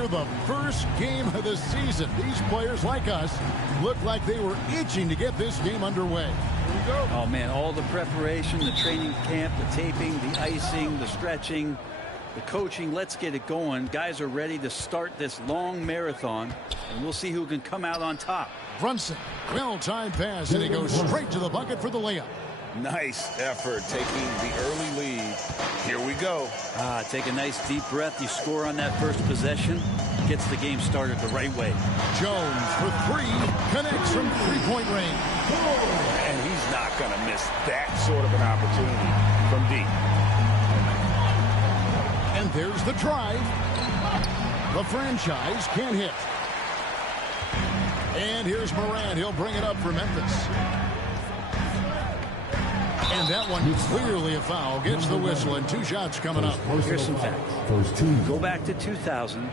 here, the first game of the season. These players, like us, look like they were itching to get this game underway. Here we go. Oh, man, all the preparation, the training camp, the taping, the icing, the stretching, the coaching. Let's get it going. Guys are ready to start this long marathon, and we'll see who can come out on top. Brunson, well-timed pass, and he goes straight to the bucket for the layup. Nice effort taking the early lead. Here we go. Take a nice deep breath. You score on that first possession. Gets the game started the right way. Jones for three. Connects from three-point range. And he's not going to miss that sort of an opportunity from deep. And there's the drive. The franchise can't hit. And here's Morant. He'll bring it up for Memphis. And that one clearly a foul. Gets the whistle, and 2 shots coming up. Here's some facts. Go back to 2000,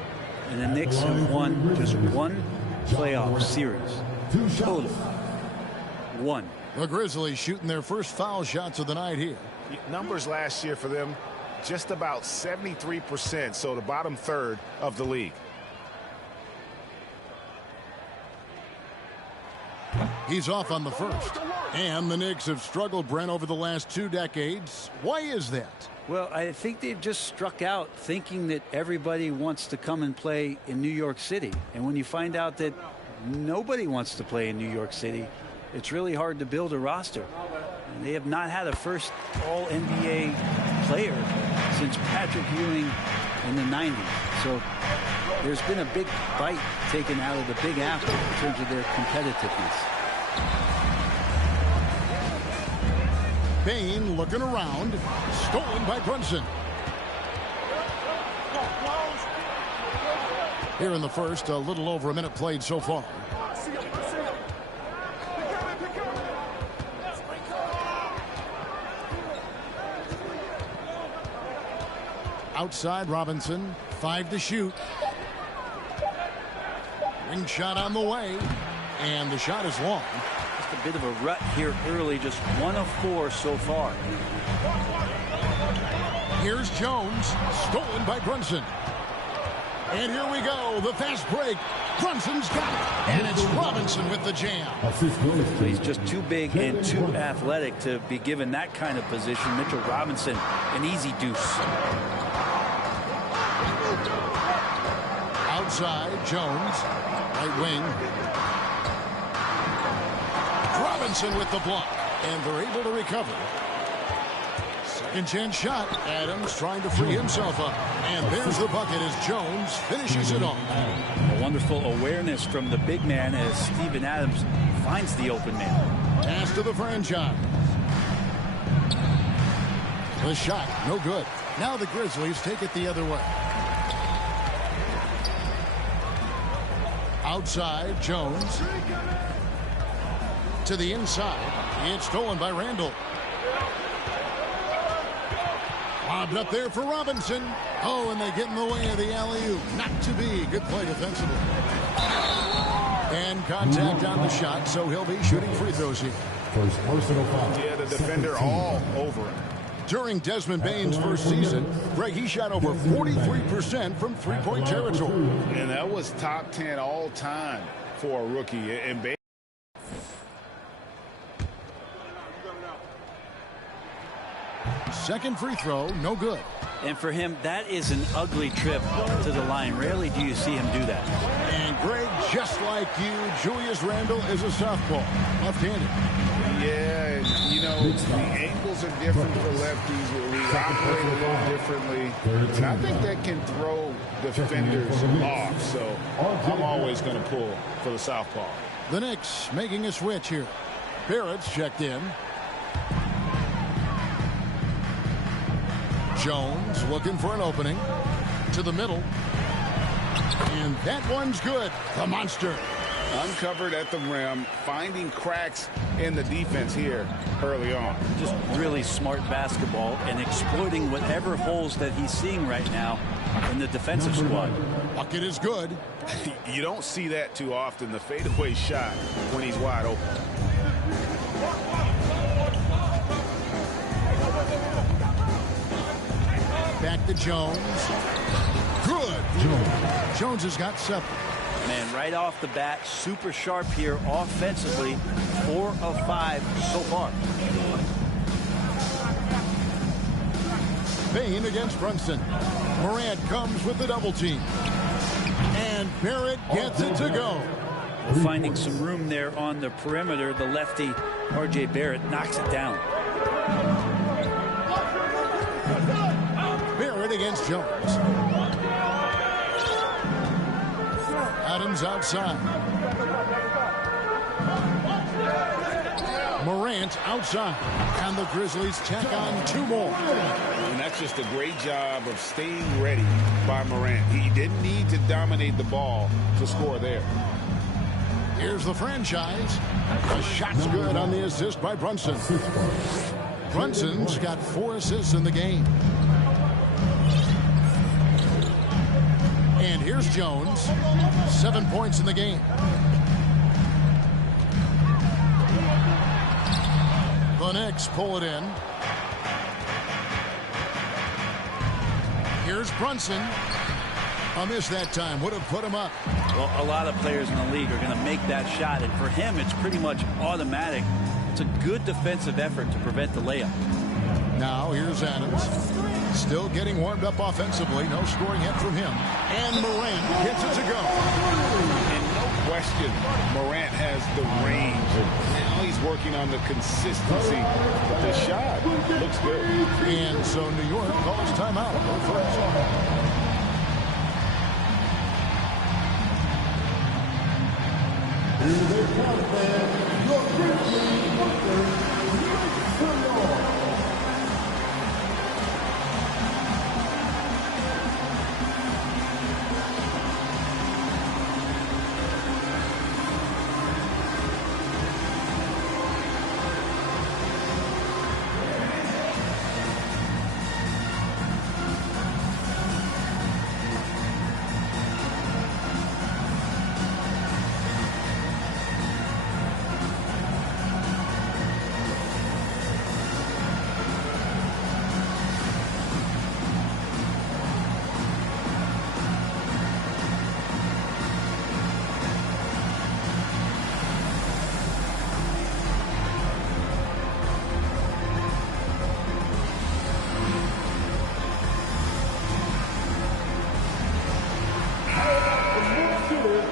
and the Knicks have won just one playoff series. Total. 1. The Grizzlies shooting their first foul shots of the night here. Numbers last year for them, just about 73%, so the bottom third of the league. He's off on the first. And the Knicks have struggled, Brent, over the last 2 decades. Why is that? Well, I think they've just struck out thinking that everybody wants to come and play in New York City. And when you find out that nobody wants to play in New York City, it's really hard to build a roster. And they have not had a first All-NBA player since Patrick Ewing in the 90s. So there's been a big bite taken out of the Big Apple in terms of their competitiveness. Bane looking around. Stolen by Brunson. Here in the first, a little over a minute played so far. Outside Robinson. 5 to shoot. Ring shot on the way. And the shot is long. Just a bit of a rut here early. Just 1 of 4 so far. Here's Jones. Stolen by Brunson. And here we go. The fast break. Brunson's got it. And it's Robinson with the jam. He's just too big and too athletic to be given that kind of position. Mitchell Robinson, an easy deuce. Outside, Jones. Right wing. Robinson with the block. And they're able to recover. Second chance shot. Adams trying to free himself up. And there's the bucket as Jones finishes it off. A wonderful awareness from the big man as Steven Adams finds the open man. Pass to the franchise. The shot, no good. Now the Grizzlies take it the other way. Outside, Jones. To the inside. It's stolen by Randall. Lobbed up there for Robinson. Oh, and they get in the way of the alley-oop. Not to be. Good play defensively. And contact on the shot, so he'll be shooting free throws here. First personal foul. Yeah, the defender all over him. During Desmond Bane's first season, Greg, he shot over 43% from three-point territory. And that was top 10 all time for a rookie. And Bane. Second free throw, no good. And for him, that is an ugly trip to the line. Rarely do you see him do that. And Greg, just like you, Julius Randle is a softball, left-handed. Yeah, you know, the angles are different for lefties. We operate a little differently. And I think that can throw defenders off. So I'm always going to pull for the southpaw. The Knicks making a switch here. Barrett's checked in. Jones looking for an opening. To the middle. And that one's good. The monster. Uncovered at the rim, finding cracks in the defense here early on. Just really smart basketball and exploiting whatever holes that he's seeing right now in the defensive squad. Bucket is good. You don't see that too often, the fadeaway shot when he's wide open. Back to Jones. Good. Jones has got 7. Man, right off the bat, super sharp here offensively. 4 of 5 so far. Payne against Brunson. Morant comes with the double team. And Barrett gets it to go. Finding some room there on the perimeter. The lefty, R.J. Barrett, knocks it down. Barrett against Jones. Adams outside. Morant outside. And the Grizzlies tack on 2 more. And that's just a great job of staying ready by Morant. He didn't need to dominate the ball to score there. Here's the franchise. The shot's good on the assist by Brunson. Brunson's got 4 assists in the game. And here's Jones. 7 points in the game. The Knicks pull it in. Here's Brunson. A miss that time. Would have put him up. Well, a lot of players in the league are going to make that shot, and for him, it's pretty much automatic. It's a good defensive effort to prevent the layup. Now, here's Adams. Still getting warmed up offensively. No scoring yet from him. And Morant gets it to go. And no question, Morant has the range. Now he's working on the consistency. But the shot looks good. And so New York calls timeout.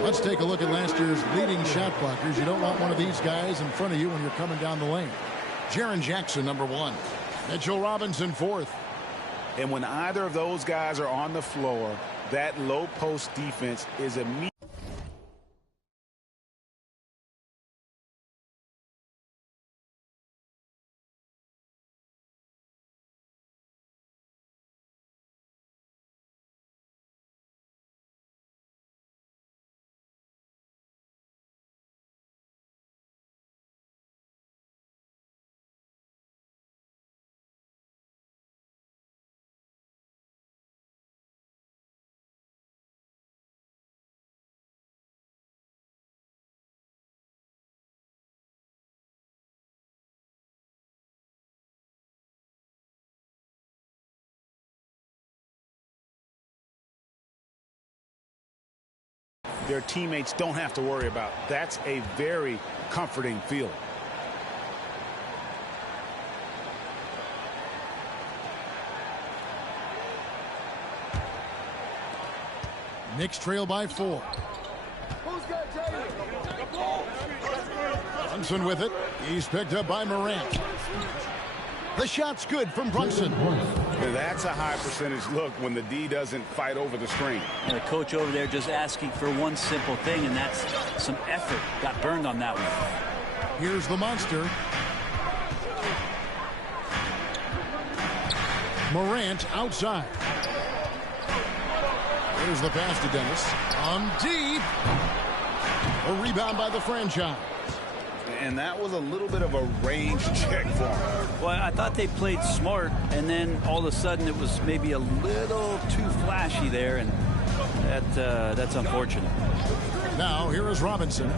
Let's take a look at last year's leading shot blockers. You don't want one of these guys in front of you when you're coming down the lane. Jaren Jackson, number 1. Mitchell Robinson, 4th. And when either of those guys are on the floor, that low post defense is immediate. Their teammates don't have to worry about. That's a very comforting feeling. Knicks trail by 4. Brunson with it. He's picked up by Morant. The shot's good from Brunson. That's a high percentage look when the D doesn't fight over the screen. And the coach over there just asking for one simple thing, and that's some effort. Got burned on that one. Here's the monster. Morant outside. Here's the pass to Dennis. On deep. A rebound by the franchise. And that was a little bit of a range check for him. Well, I thought they played smart, and then all of a sudden it was maybe a little too flashy there, and that's unfortunate. Now, here is Robinson.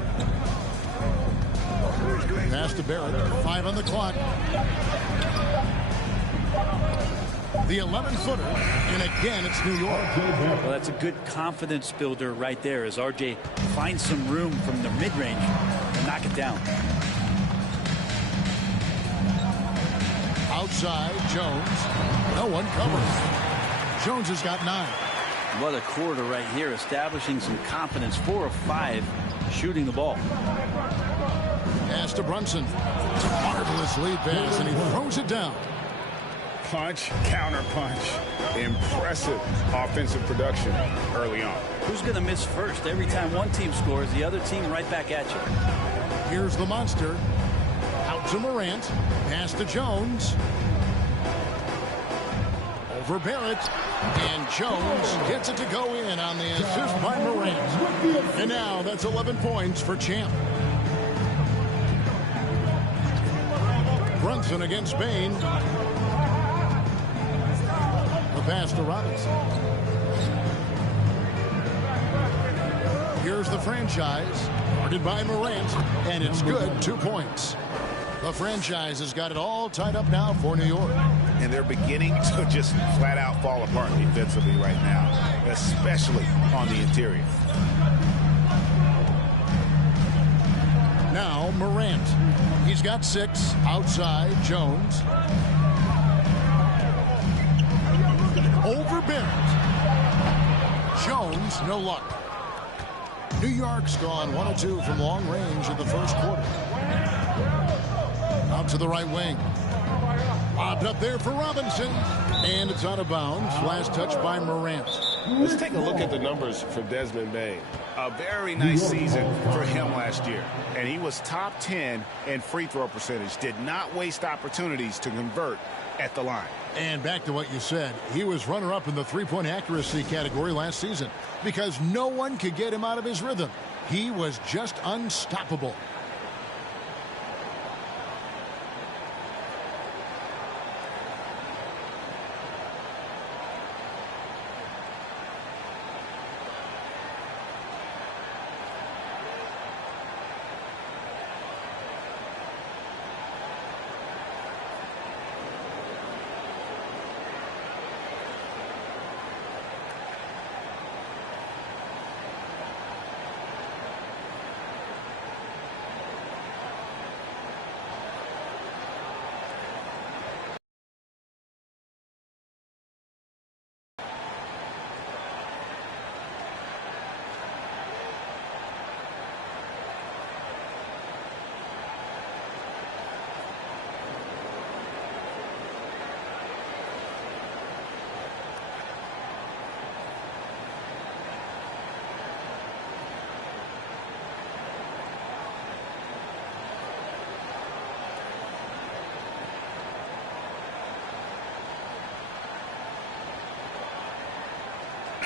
Pass to Barrett. 5 on the clock. the 11-footer, and again it's New York. Well, that's a good confidence builder right there as RJ finds some room from the mid-range and knock it down. Outside, Jones. No one covers. Jones has got 9. What a quarter right here, establishing some confidence. 4 of 5 shooting the ball. Pass to Brunson. Marvelous lead pass, and he throws it down. Punch, counter punch. Impressive offensive production early on. Who's going to miss first? Every time one team scores, the other team right back at you. Here's the monster. Out to Morant. Pass to Jones. Over Barrett. And Jones gets it to go in on the assist by Morant. And now that's 11 points for Champ. Brunson against Bane. The pass to Robinson. Here's the franchise. Guarded by Morant. And it's good. 2 points. The franchise has got it all tied up now for New York. And they're beginning to just flat out fall apart defensively right now, especially on the interior. Now Morant. He's got 6. Outside, Jones. Over Barrett. Jones, no luck. New York's gone 1 of 2 from long range in the first quarter. Out to the right wing. Lobbed up there for Robinson. And it's out of bounds. Last touch by Morant. Let's take a look at the numbers for Desmond Bane. A very nice season for him last year. And he was top 10 in free throw percentage. Did not waste opportunities to convert at the line. And back to what you said, he was runner-up in the three-point accuracy category last season because no one could get him out of his rhythm. He was just unstoppable.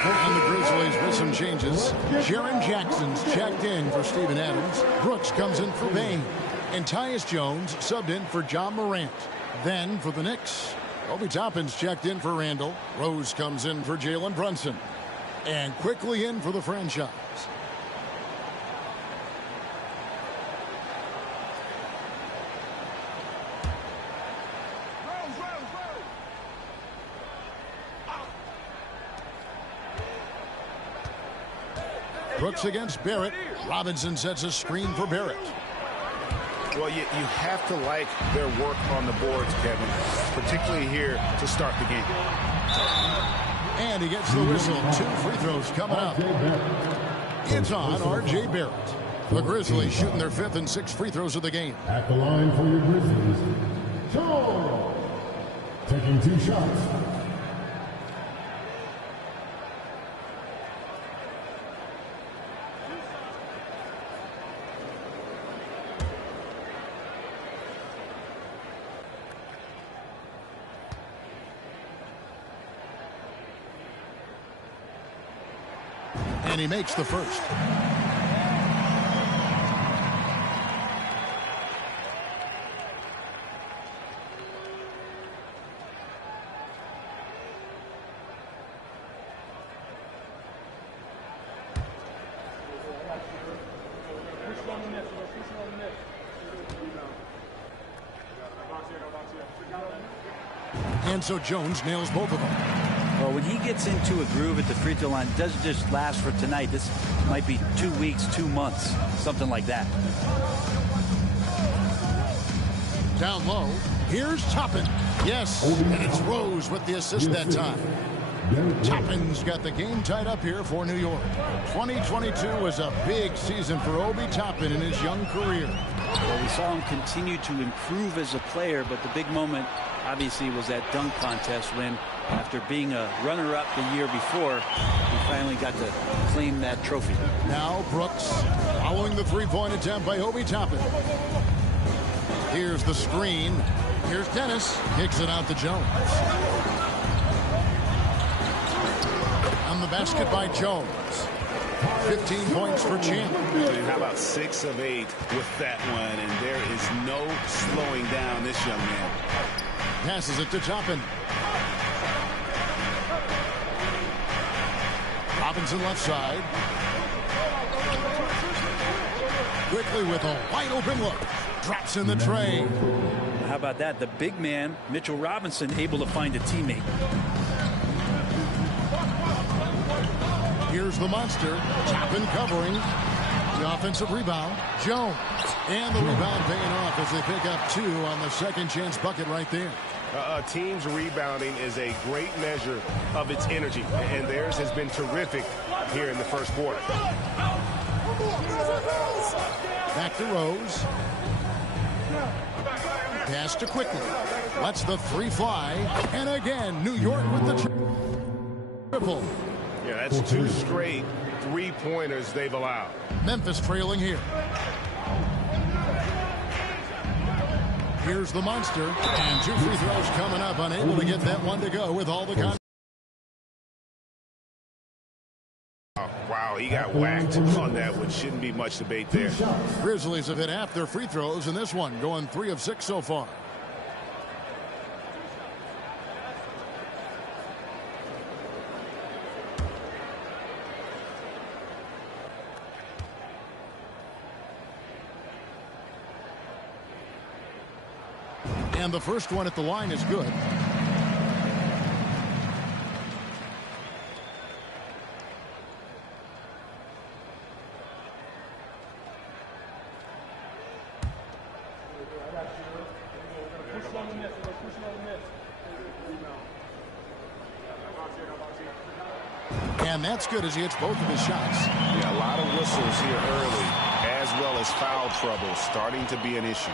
And the Grizzlies with some changes. Jaren Jackson's checked in for Steven Adams. Brooks comes in for Bane. And Tyus Jones subbed in for John Morant. Then for the Knicks, Obi Toppin's checked in for Randall. Rose comes in for Jalen Brunson. And quickly in for the franchise. Brooks against Barrett. Robinson sets a screen for Barrett. Well, you have to like their work on the boards, Kevin, particularly here to start the game. And he gets the whistle. 2 free throws coming up. It's on R.J. Barrett. The Grizzlies shooting their 5th and 6th free throws of the game. At the line for your Grizzlies, Joe, taking 2 shots. And he makes the first. And so Jones nails both of them. Well, when he gets into a groove at the free throw line, it doesn't just last for tonight. This might be 2 weeks, 2 months, something like that. Down low, here's Toppin. Yes, and it's Rose with the assist that time. Toppin's got the game tied up here for New York. 2022 was a big season for Obi Toppin in his young career. Well, we saw him continue to improve as a player, but the big moment obviously was that dunk contest when, after being a runner-up the year before, he finally got to claim that trophy. Now Brooks following the three-point attempt by Obi Toppin. Here's the screen. Here's Dennis. Kicks it out to Jones. On the basket by Jones. 15 points for Champ. And how about 6 of 8 with that one? And there is no slowing down this young man. Passes it to Toppin. Robinson left side. Quickly with a wide open look. Drops in the tray. How about that? The big man, Mitchell Robinson, able to find a teammate. Here's the monster. Toppin covering. The offensive rebound. Jones. And the rebound paying off as they pick up 2 on the second chance bucket right there. A team's rebounding is a great measure of its energy, and theirs has been terrific here in the first quarter. Back to Rose. Pass to Quickly. Lets the 3 fly. And again, New York with the triple. Yeah, that's 2 straight 3-pointers they've allowed. Memphis trailing here. Here's the monster. And 2 free throws coming up. Unable to get that one to go with all the contact. Wow, he got whacked on that one. Shouldn't be much debate there. Grizzlies have hit half their free throws in this one, going 3 of 6 so far. And the first one at the line is good. And that's good as he hits both of his shots. Yeah, a lot of whistles here early, as well as foul trouble starting to be an issue.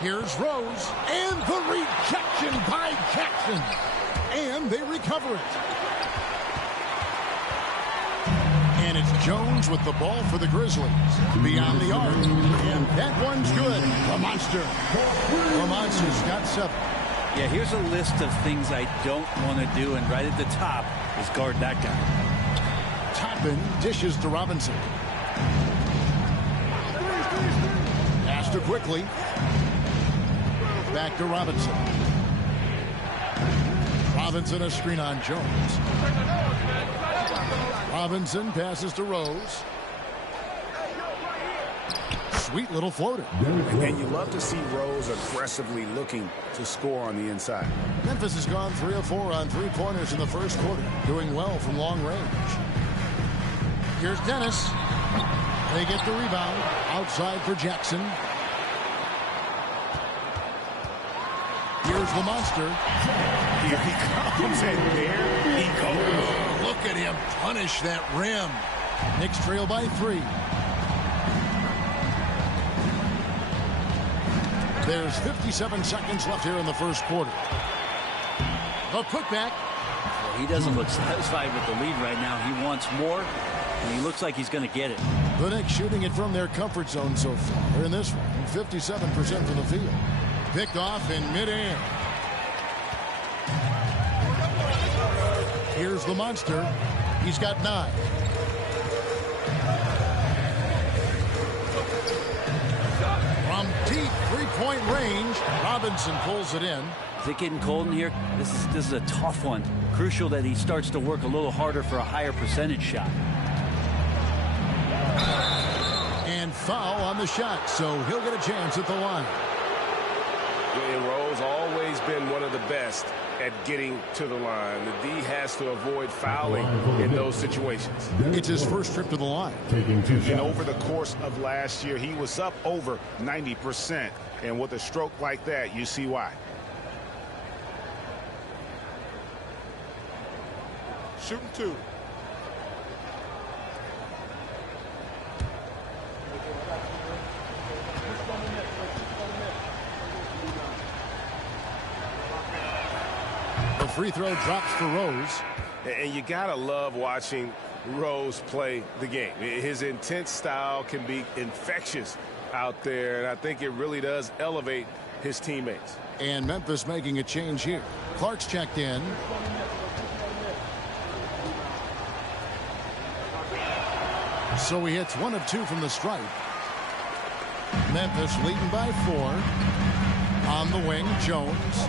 Here's Rose, and the rejection by Jackson. And they recover it. And it's Jones with the ball for the Grizzlies. Beyond the arc. And that one's good. The monster. The monster's got 7. Yeah, here's a list of things I don't want to do, and right at the top is guard that guy. Toppin dishes to Robinson. Pass to Quickly. Back to Robinson. Robinson a screen on Jones. Robinson passes to Rose. Sweet little floater. And you love to see Rose aggressively looking to score on the inside. Memphis has gone 3 of 4 on 3-pointers in the first quarter, doing well from long range. Here's Dennis. They get the rebound. Outside for Jackson. Here's the monster. Here he comes, and there he goes. Look at him punish that rim. Knicks trail by 3. There's 57 seconds left here in the first quarter. The putback. Well, he doesn't look satisfied with the lead right now. He wants more, and he looks like he's going to get it. The Knicks shooting it from their comfort zone so far in this one. 57% from the field. Picked off in midair. Here's the monster. He's got 9. From deep 3-point range, Robinson pulls it in. Is it getting cold in here? This is a tough one. Crucial that he starts to work a little harder for a higher percentage shot. And foul on the shot, so he'll get a chance at the line. And Rose always been one of the best at getting to the line. The D has to avoid fouling in those situations. It's his first trip to the line. And over the course of last year, he was up over 90%. And with a stroke like that, you see why. Shooting 2. The free throw drops for Rose. And you gotta love watching Rose play the game. His intense style can be infectious out there, and I think it really does elevate his teammates. And Memphis making a change here. Clark's checked in. So he hits 1 of 2 from the stripe. Memphis leading by 4. On the wing, Jones.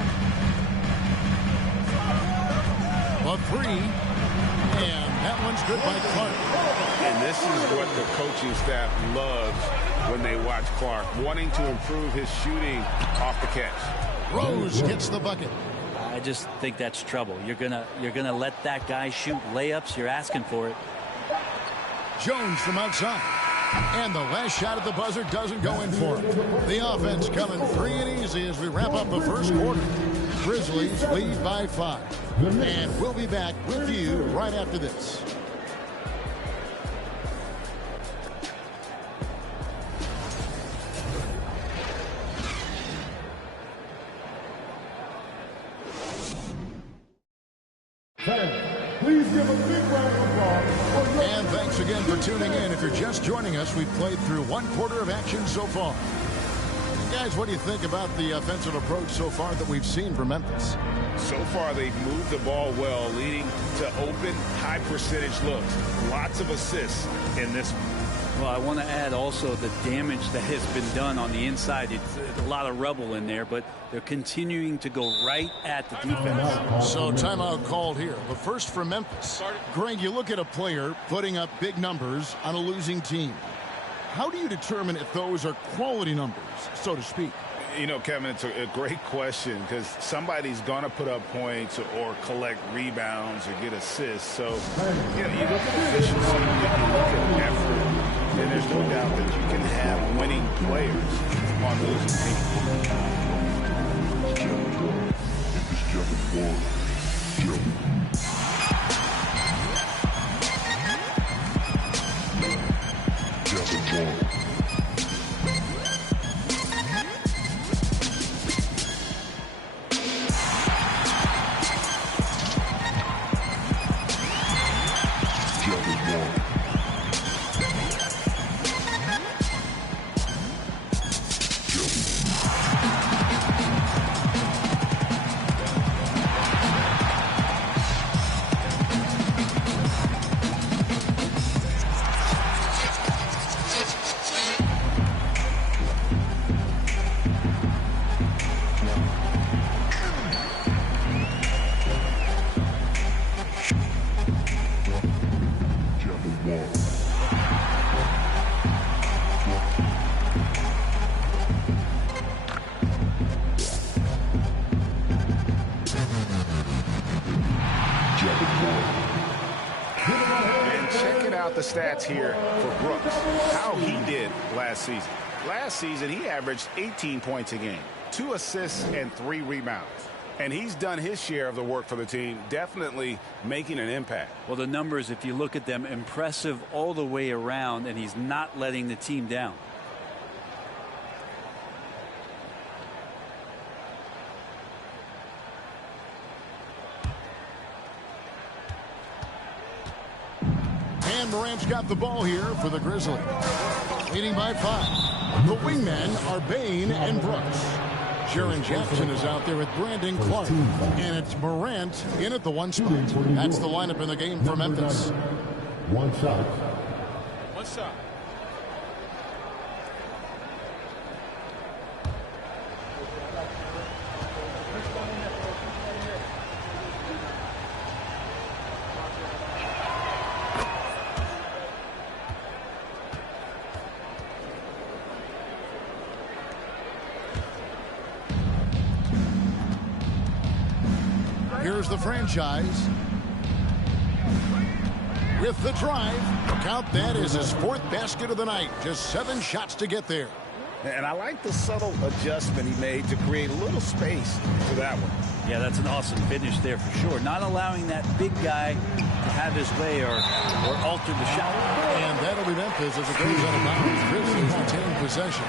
A 3. And that one's good by Clark. And this is what the coaching staff loves when they watch Clark, wanting to improve his shooting off the catch. Rose gets the bucket. I just think that's trouble. You're gonna let that guy shoot layups. You're asking for it. Jones from outside. And the last shot at the buzzer doesn't go in for him. The offense coming free and easy as we wrap up the first quarter. Grizzlies lead by 5. And we'll be back with you right after this. Please give a big round of applause. And thanks again for tuning in. If you're just joining us, we've played through 1 quarter of action so far. Guys, what do you think about the offensive approach so far that we've seen from Memphis? So far, they've moved the ball well, leading to open, high-percentage looks. Lots of assists in this one. Well, I want to add also the damage that has been done on the inside. It's a lot of rubble in there, but they're continuing to go right at the defense. So timeout called here. The first for Memphis. Greg, you look at a player putting up big numbers on a losing team. How do you determine if those are quality numbers, so to speak? You know, Kevin, it's a great question because somebody's going to put up points or collect rebounds or get assists. So, you look at efficiency, you look at effort, and there's no doubt that you can have winning players on losing teams. The stats here for Brooks, how he did last season. Last season, he averaged 18 points a game, 2 assists and 3 rebounds. And he's done his share of the work for the team, definitely making an impact. Well, the numbers, if you look at them, impressive all the way around, and he's not letting the team down. And Morant's got the ball here for the Grizzlies. Leading by 5. The wingmen are Bane and Brooks. Jaren Jackson is out there with Brandon Clark. And it's Morant in at the 1 spot. That's the lineup in the game for Memphis. 1 shot. 1 shot. the franchise. With the drive. Look out, that is his 4th basket of the night. Just 7 shots to get there. And I like the subtle adjustment he made to create a little space for that one. Yeah, that's an awesome finish there for sure. Not allowing that big guy to have his way or alter the shot. And that'll be Memphis as it goes out of bounds. Grizzlies retain possession.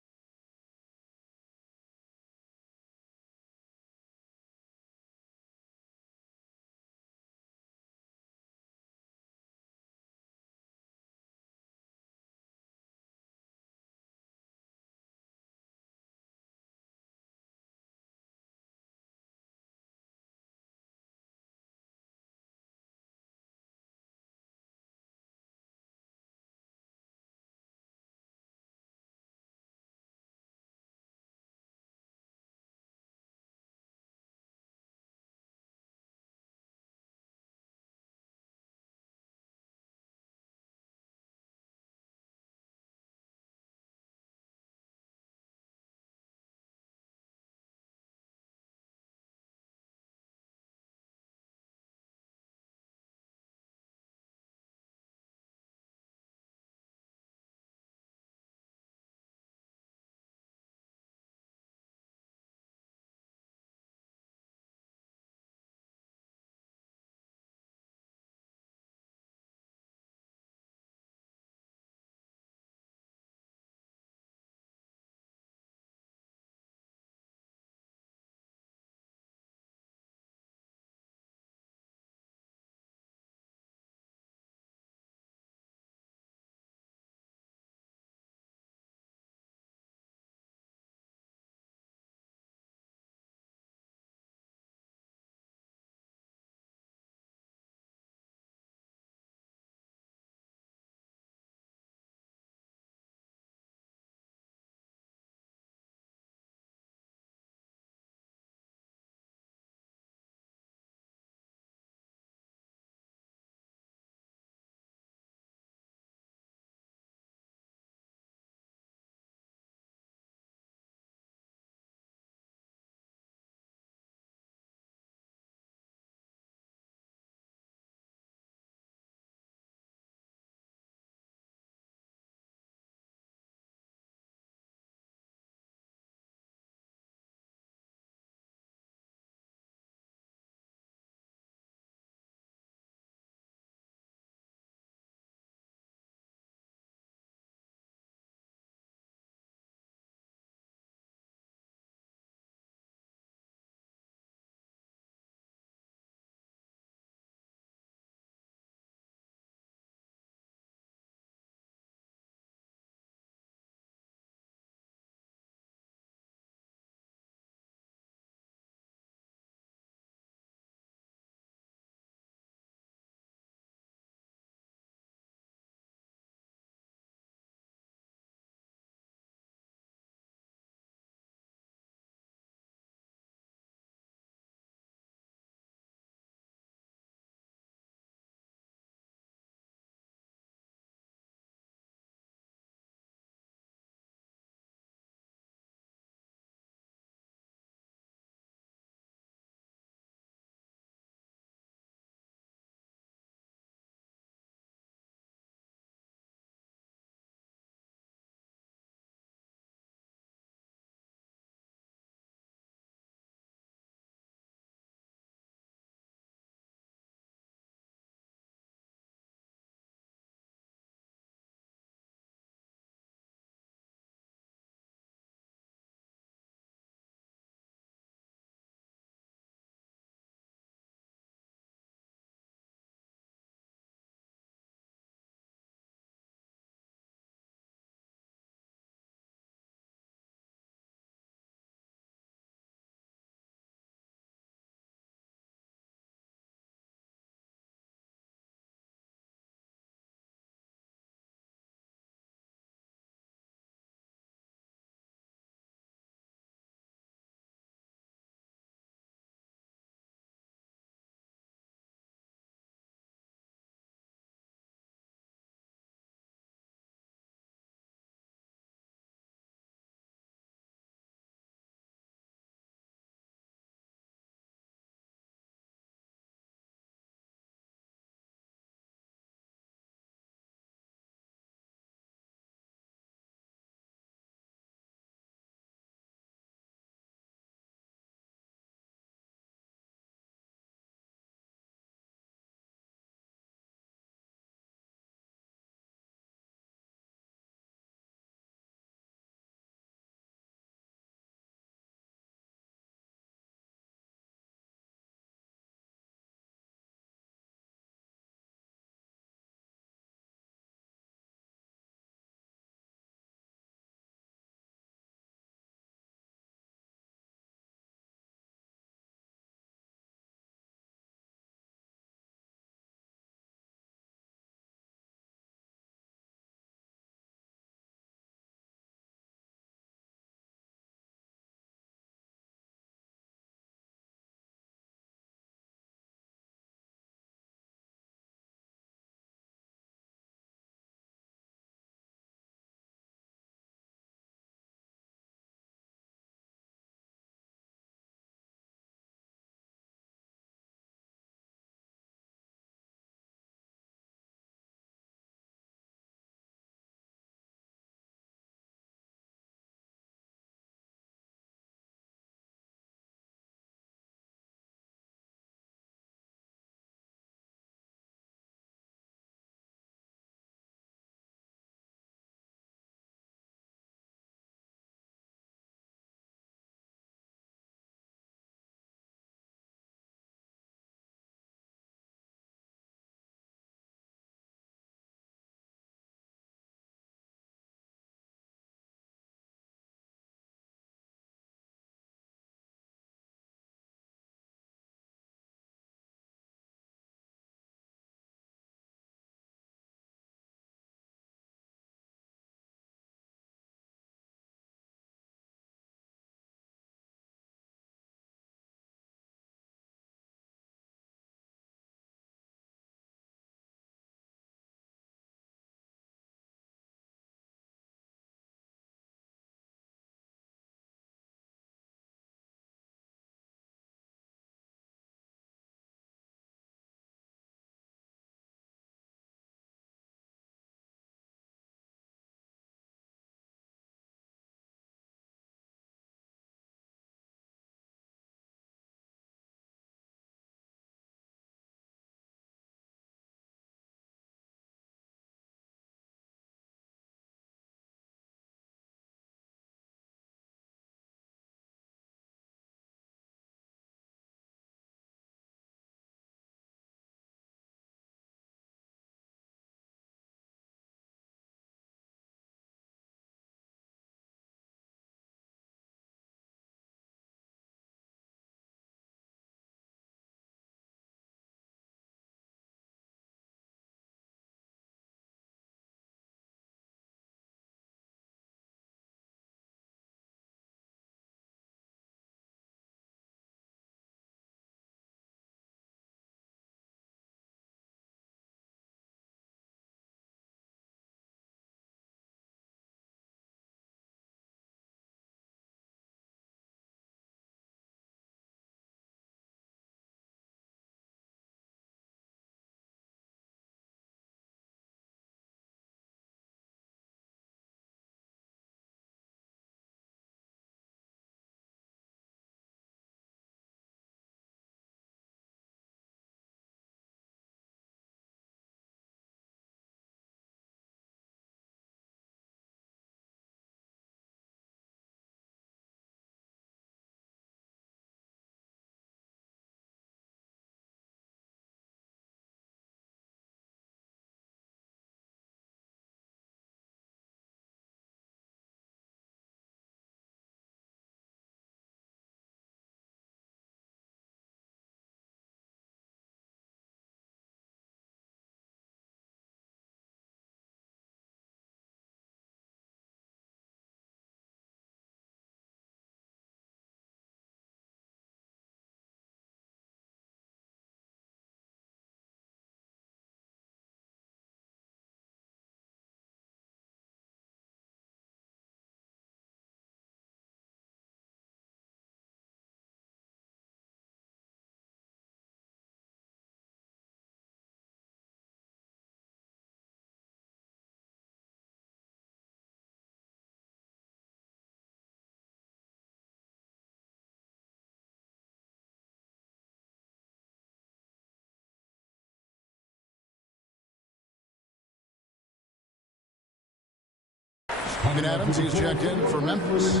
Steven Adams, he's checked in for Memphis.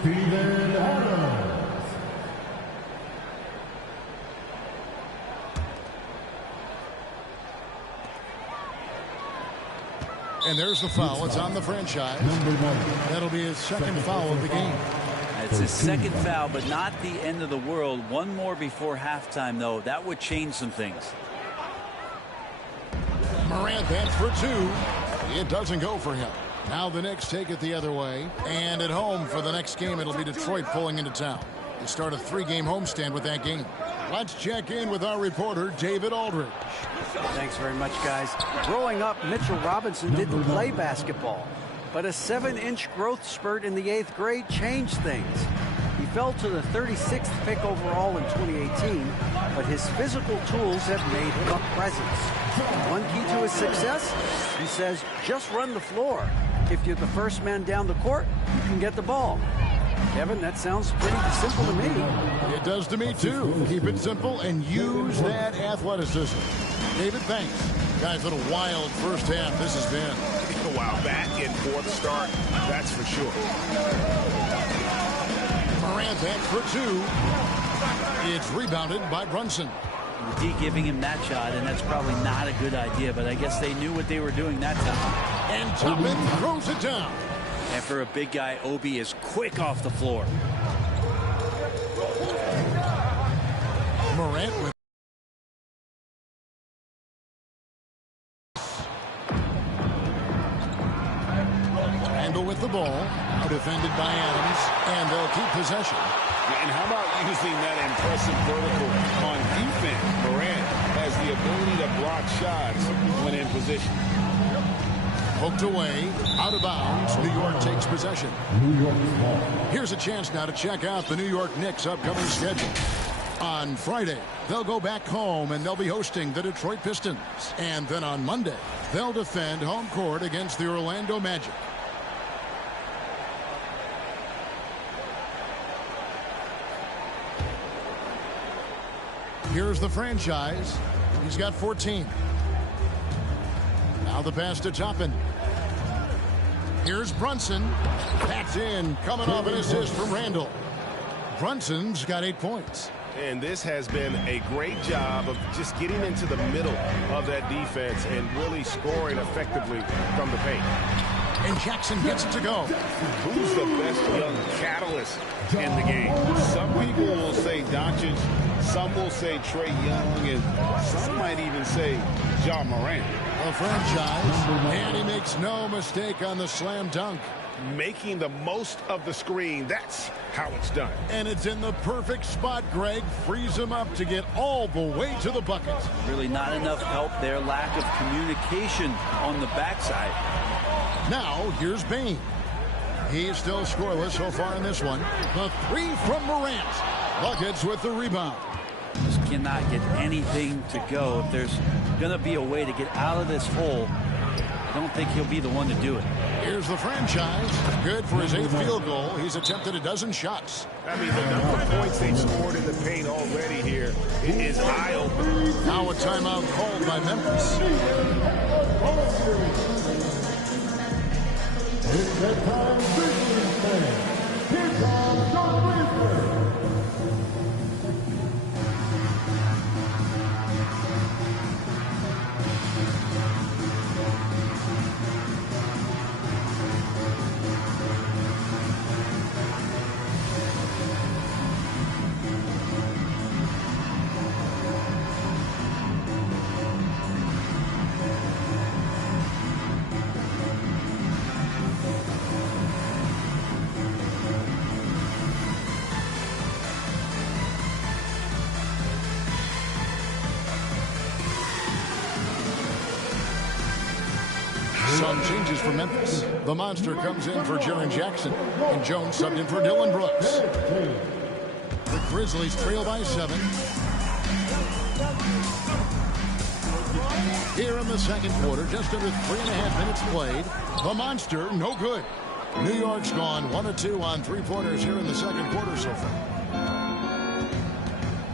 Steven Adams. And there's the foul. It's on the franchise. That'll be his second foul of the game. It's his second foul, but not the end of the world. One more before halftime, though. That would change some things. Morant bats for two. It doesn't go for him. Now the Knicks take it the other way. And at home for the next game, it'll be Detroit pulling into town. They start a 3-game homestand with that game. Let's check in with our reporter, David Aldridge. Thanks very much, guys. Growing up, Mitchell Robinson didn't play basketball, but a 7-inch growth spurt in the 8th grade changed things. He fell to the 36th pick overall in 2018, but his physical tools have made him a presence. One key to his success, he says, just run the floor. If you're the first man down the court, you can get the ball. Kevin, that sounds pretty simple to me. It does to me, too. Keep it simple and use that athleticism. David, thanks. Guys, what a wild first half this has been. Wow, back and forth start, that's for sure. Morant back for two. It's rebounded by Brunson. D giving him that shot, and that's probably not a good idea, but I guess they knew what they were doing that time. And Tubman throws it down. And for a big guy, Obi is quick off the floor. Morant with Randall with the ball. Now defended by Adams, and they'll keep possession. And how about using that impressive vertical on defense? Morant has the ability to block shots when in position. Poked away, out of bounds. New York takes possession. Here's a chance now to check out the New York Knicks' upcoming schedule. On Friday, they'll go back home and they'll be hosting the Detroit Pistons. And then on Monday, they'll defend home court against the Orlando Magic. Here's the franchise. He's got 14. Now the pass to Toppin. Here's Brunson. That's in, coming off an assist from Randall. Brunson's got 8 points. And this has been a great job of just getting into the middle of that defense and really scoring effectively from the paint. And Jackson gets it to go. Who's the best young catalyst in the game? Some people will say Doncic, some will say Trae Young, and some might even say Ja Morant. A franchise, and he makes no mistake on the slam dunk. Making the most of the screen, that's how it's done. And it's in the perfect spot, Greg. Frees him up to get all the way to the bucket. Really not enough help there. Lack of communication on the backside. Now, here's Bane. He's still scoreless so far in this one. The three from Morant. Buckets with the rebound. Just cannot get anything to go. If there's going to be a way to get out of this hole, I don't think he'll be the one to do it. Here's the franchise. Good for his 8th field goal. He's attempted a dozen shots. I mean, the number of points they've scored in the paint already here is eye-opening. Now a timeout called by Memphis. It's that time, Grizzlies fans. Here comes the Grizzlies. Some changes for Memphis. The Monster comes in for Jaren Jackson, and Jones subbed in for Dillon Brooks. The Grizzlies trail by 7. Here in the second quarter, just under 3.5 minutes played. The Monster, no good. New York's gone 1 of 2 on 3-pointers here in the second quarter so far.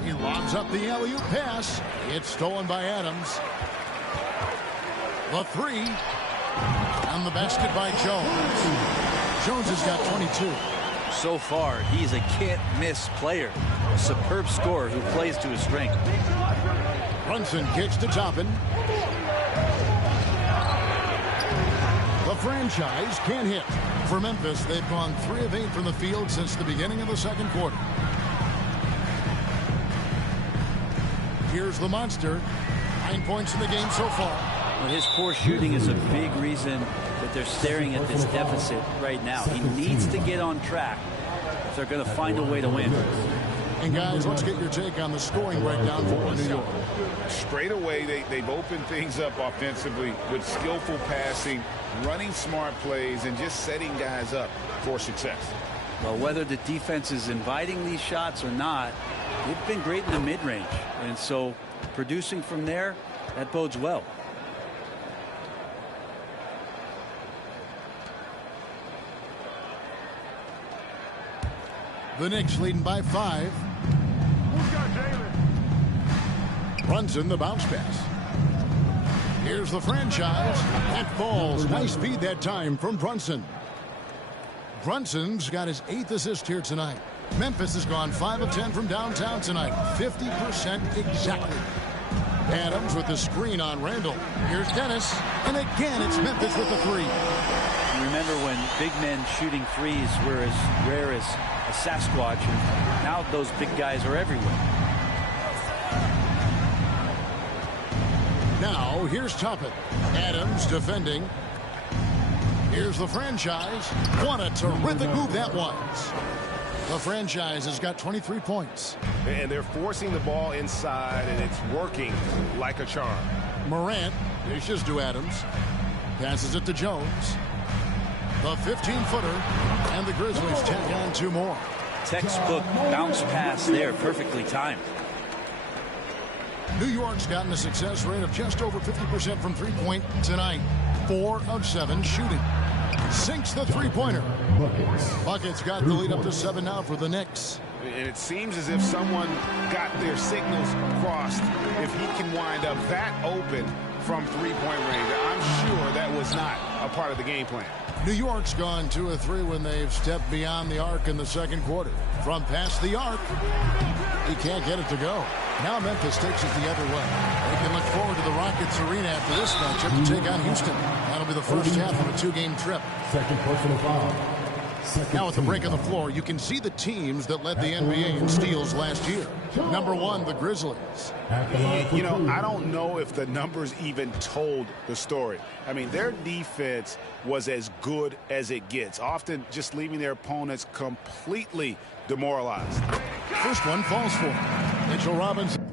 He lobs up the alley-oop pass. It's stolen by Adams. The three On the basket by Jones. Jones has got 22. So far, he's a can't-miss player. A superb scorer who plays to his strength. Brunson kicks to Toppin. The franchise can't hit. For Memphis, they've gone 3 of 8 from the field since the beginning of the second quarter. Here's the monster. 9 points in the game so far. Well, his poor shooting is a big reason that they're staring at this deficit right now. He needs to get on track if they're going to find a way to win. And guys, let's get your take on the scoring breakdown for New York. Straight away, they've opened things up offensively with skillful passing, running smart plays, and just setting guys up for success. Well, whether the defense is inviting these shots or not, they've been great in the mid-range. And so producing from there, that bodes well. The Knicks leading by 5. Brunson, the bounce pass. Here's the franchise. That falls. Nice speed that time from Brunson. Brunson's got his 8th assist here tonight. Memphis has gone 5 of 10 from downtown tonight. 50% exactly. Adams with the screen on Randall. Here's Dennis. And again, it's Memphis with the 3. Remember when big men shooting threes were as rare as a Sasquatch, and now those big guys are everywhere. Now, here's Toppin. Adams defending. Here's the franchise. What a terrific move that was. The franchise has got 23 points. And they're forcing the ball inside, and it's working like a charm. Morant dishes to Adams. Passes it to Jones. The 15-footer. And the Grizzlies tack on 2 more. Textbook bounce pass there, perfectly timed. New York's gotten a success rate of just over 50% from three-point tonight. 4 of 7 shooting. Sinks the three-pointer. Buckets got the lead up to 7 now for the Knicks. And it seems as if someone got their signals crossed. If he can wind up that open from three-point range, I'm sure that was not a part of the game plan. New York's gone 2 of 3 when they've stepped beyond the arc in the second quarter. From past the arc, he can't get it to go. Now Memphis takes it the other way. They can look forward to the Rockets Arena after this matchup to take on Houston. That'll be the first half of a 2-game trip. Second personal foul. Now at the break of the floor, you can see the teams that led the NBA in steals last year. Number 1, the Grizzlies. You know, I don't know if the numbers even told the story. I mean, their defense was as good as it gets, often just leaving their opponents completely demoralized. First one falls for Mitchell Robinson.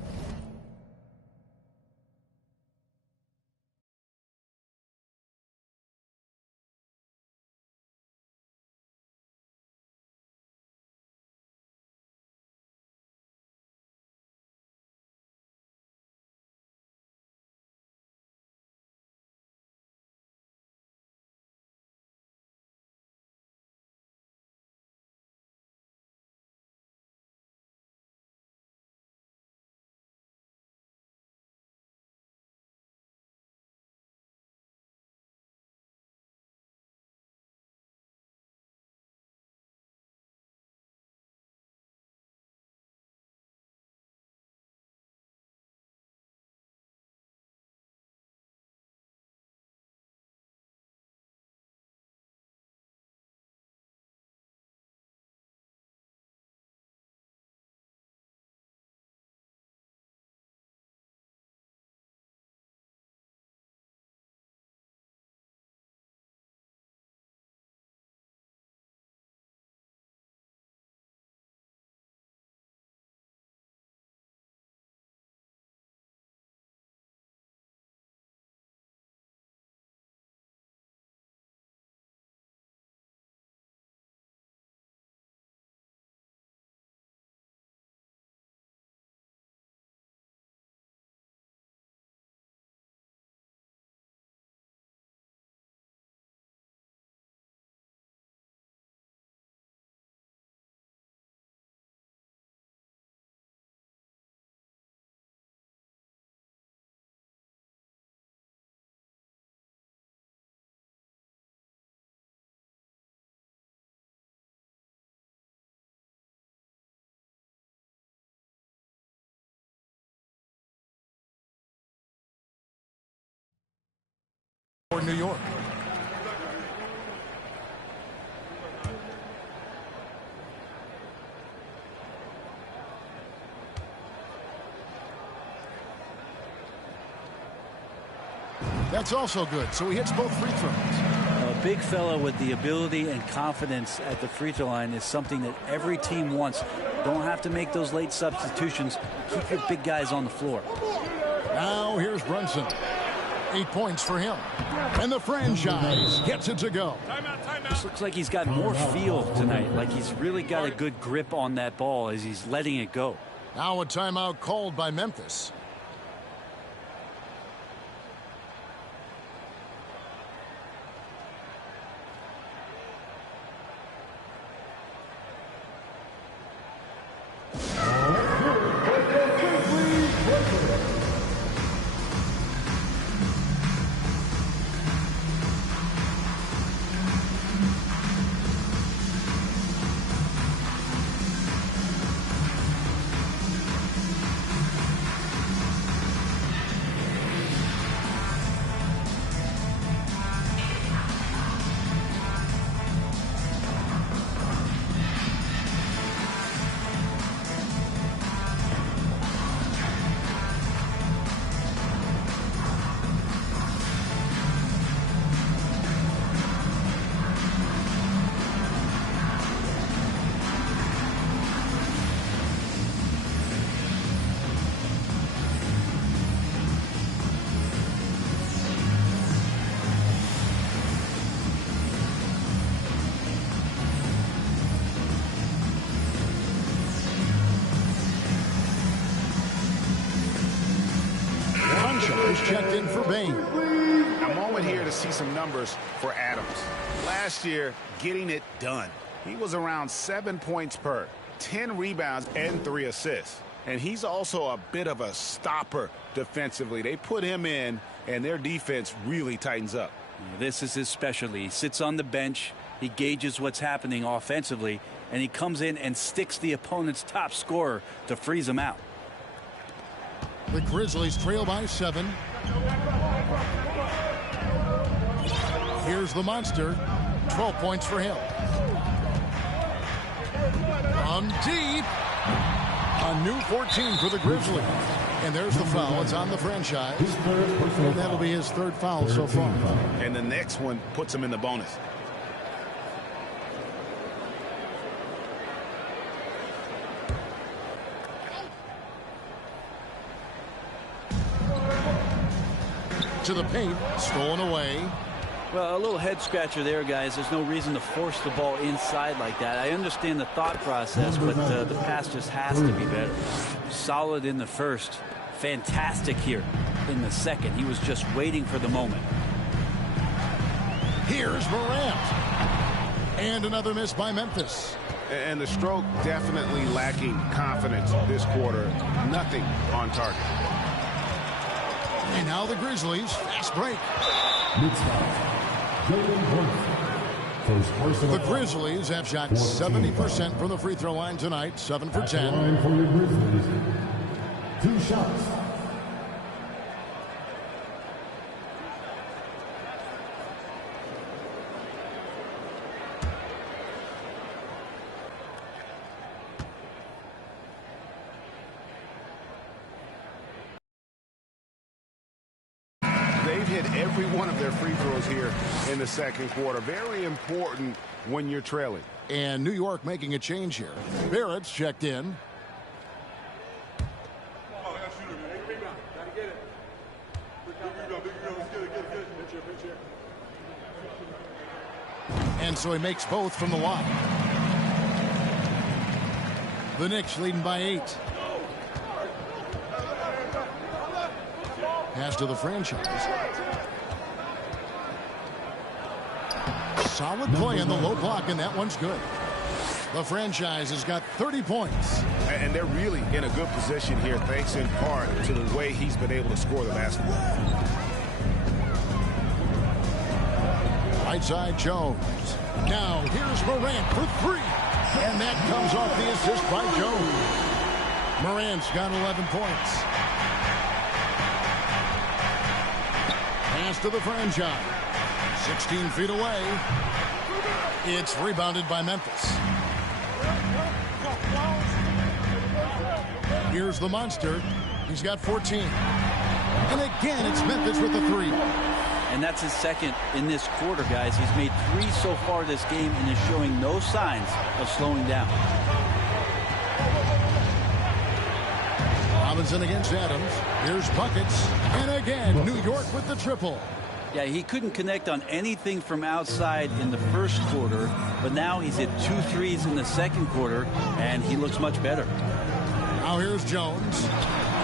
for New York. That's also good, so he hits both free throws. A big fella with the ability and confidence at the free throw line is something that every team wants. Don't have to make those late substitutions. Keep your big guys on the floor. Now here's Brunson. 8 points for him. And the franchise gets it to go. This looks like he's got more feel tonight, like he's really got a good grip on that ball as he's letting it go. Now a timeout called by Memphis. Checked in for Bain. I'm only here to see some numbers for Adams. Last year, getting it done. He was around 7 points per, 10 rebounds, and 3 assists. And he's also a bit of a stopper defensively. They put him in, and their defense really tightens up. This is his specialty. He sits on the bench, he gauges what's happening offensively, and he comes in and sticks the opponent's top scorer to freeze him out. The Grizzlies trail by 7. Here's the monster. 12 points for him. From deep. A new 14 for the Grizzlies. And there's the foul. It's on the franchise. And that'll be his third foul so far. And the next one puts him in the bonus. To the paint, stolen away. Well, a little head scratcher there, guys. There's no reason to force the ball inside like that. I understand the thought process, but the pass just has to be better. Solid in the first. Fantastic here in the second. He was just waiting for the moment. Here's Morant. And another miss by Memphis. And the stroke definitely lacking confidence this quarter. Nothing on target. And now the Grizzlies, fast break. The Grizzlies have shot 70% from the free throw line tonight, 7 for 10. For your Grizzlies, 2 shots. Hit every one of their free throws here in the second quarter. Very important when you're trailing. And New York making a change here. Barrett's checked in. And so he makes both from the line. The Knicks leading by 8. Pass to the franchise. Solid play on the low block, and that one's good. The franchise has got 30 points. And they're really in a good position here, thanks in part to the way he's been able to score the basketball. Right side, Jones. Now, here's Morant for 3. And that comes off the assist by Jones. Morant's got 11 points. Pass to the franchise. 16 feet away. It's rebounded by Memphis. Here's the monster. He's got 14. And again, it's Memphis with the three. And that's his second in this quarter, guys. He's made 3 so far this game and is showing no signs of slowing down. Robinson against Adams. Here's buckets. And again, New York with the triple. Yeah, he couldn't connect on anything from outside in the first quarter, but now he's hit 2 threes in the second quarter, and he looks much better. Now here's Jones.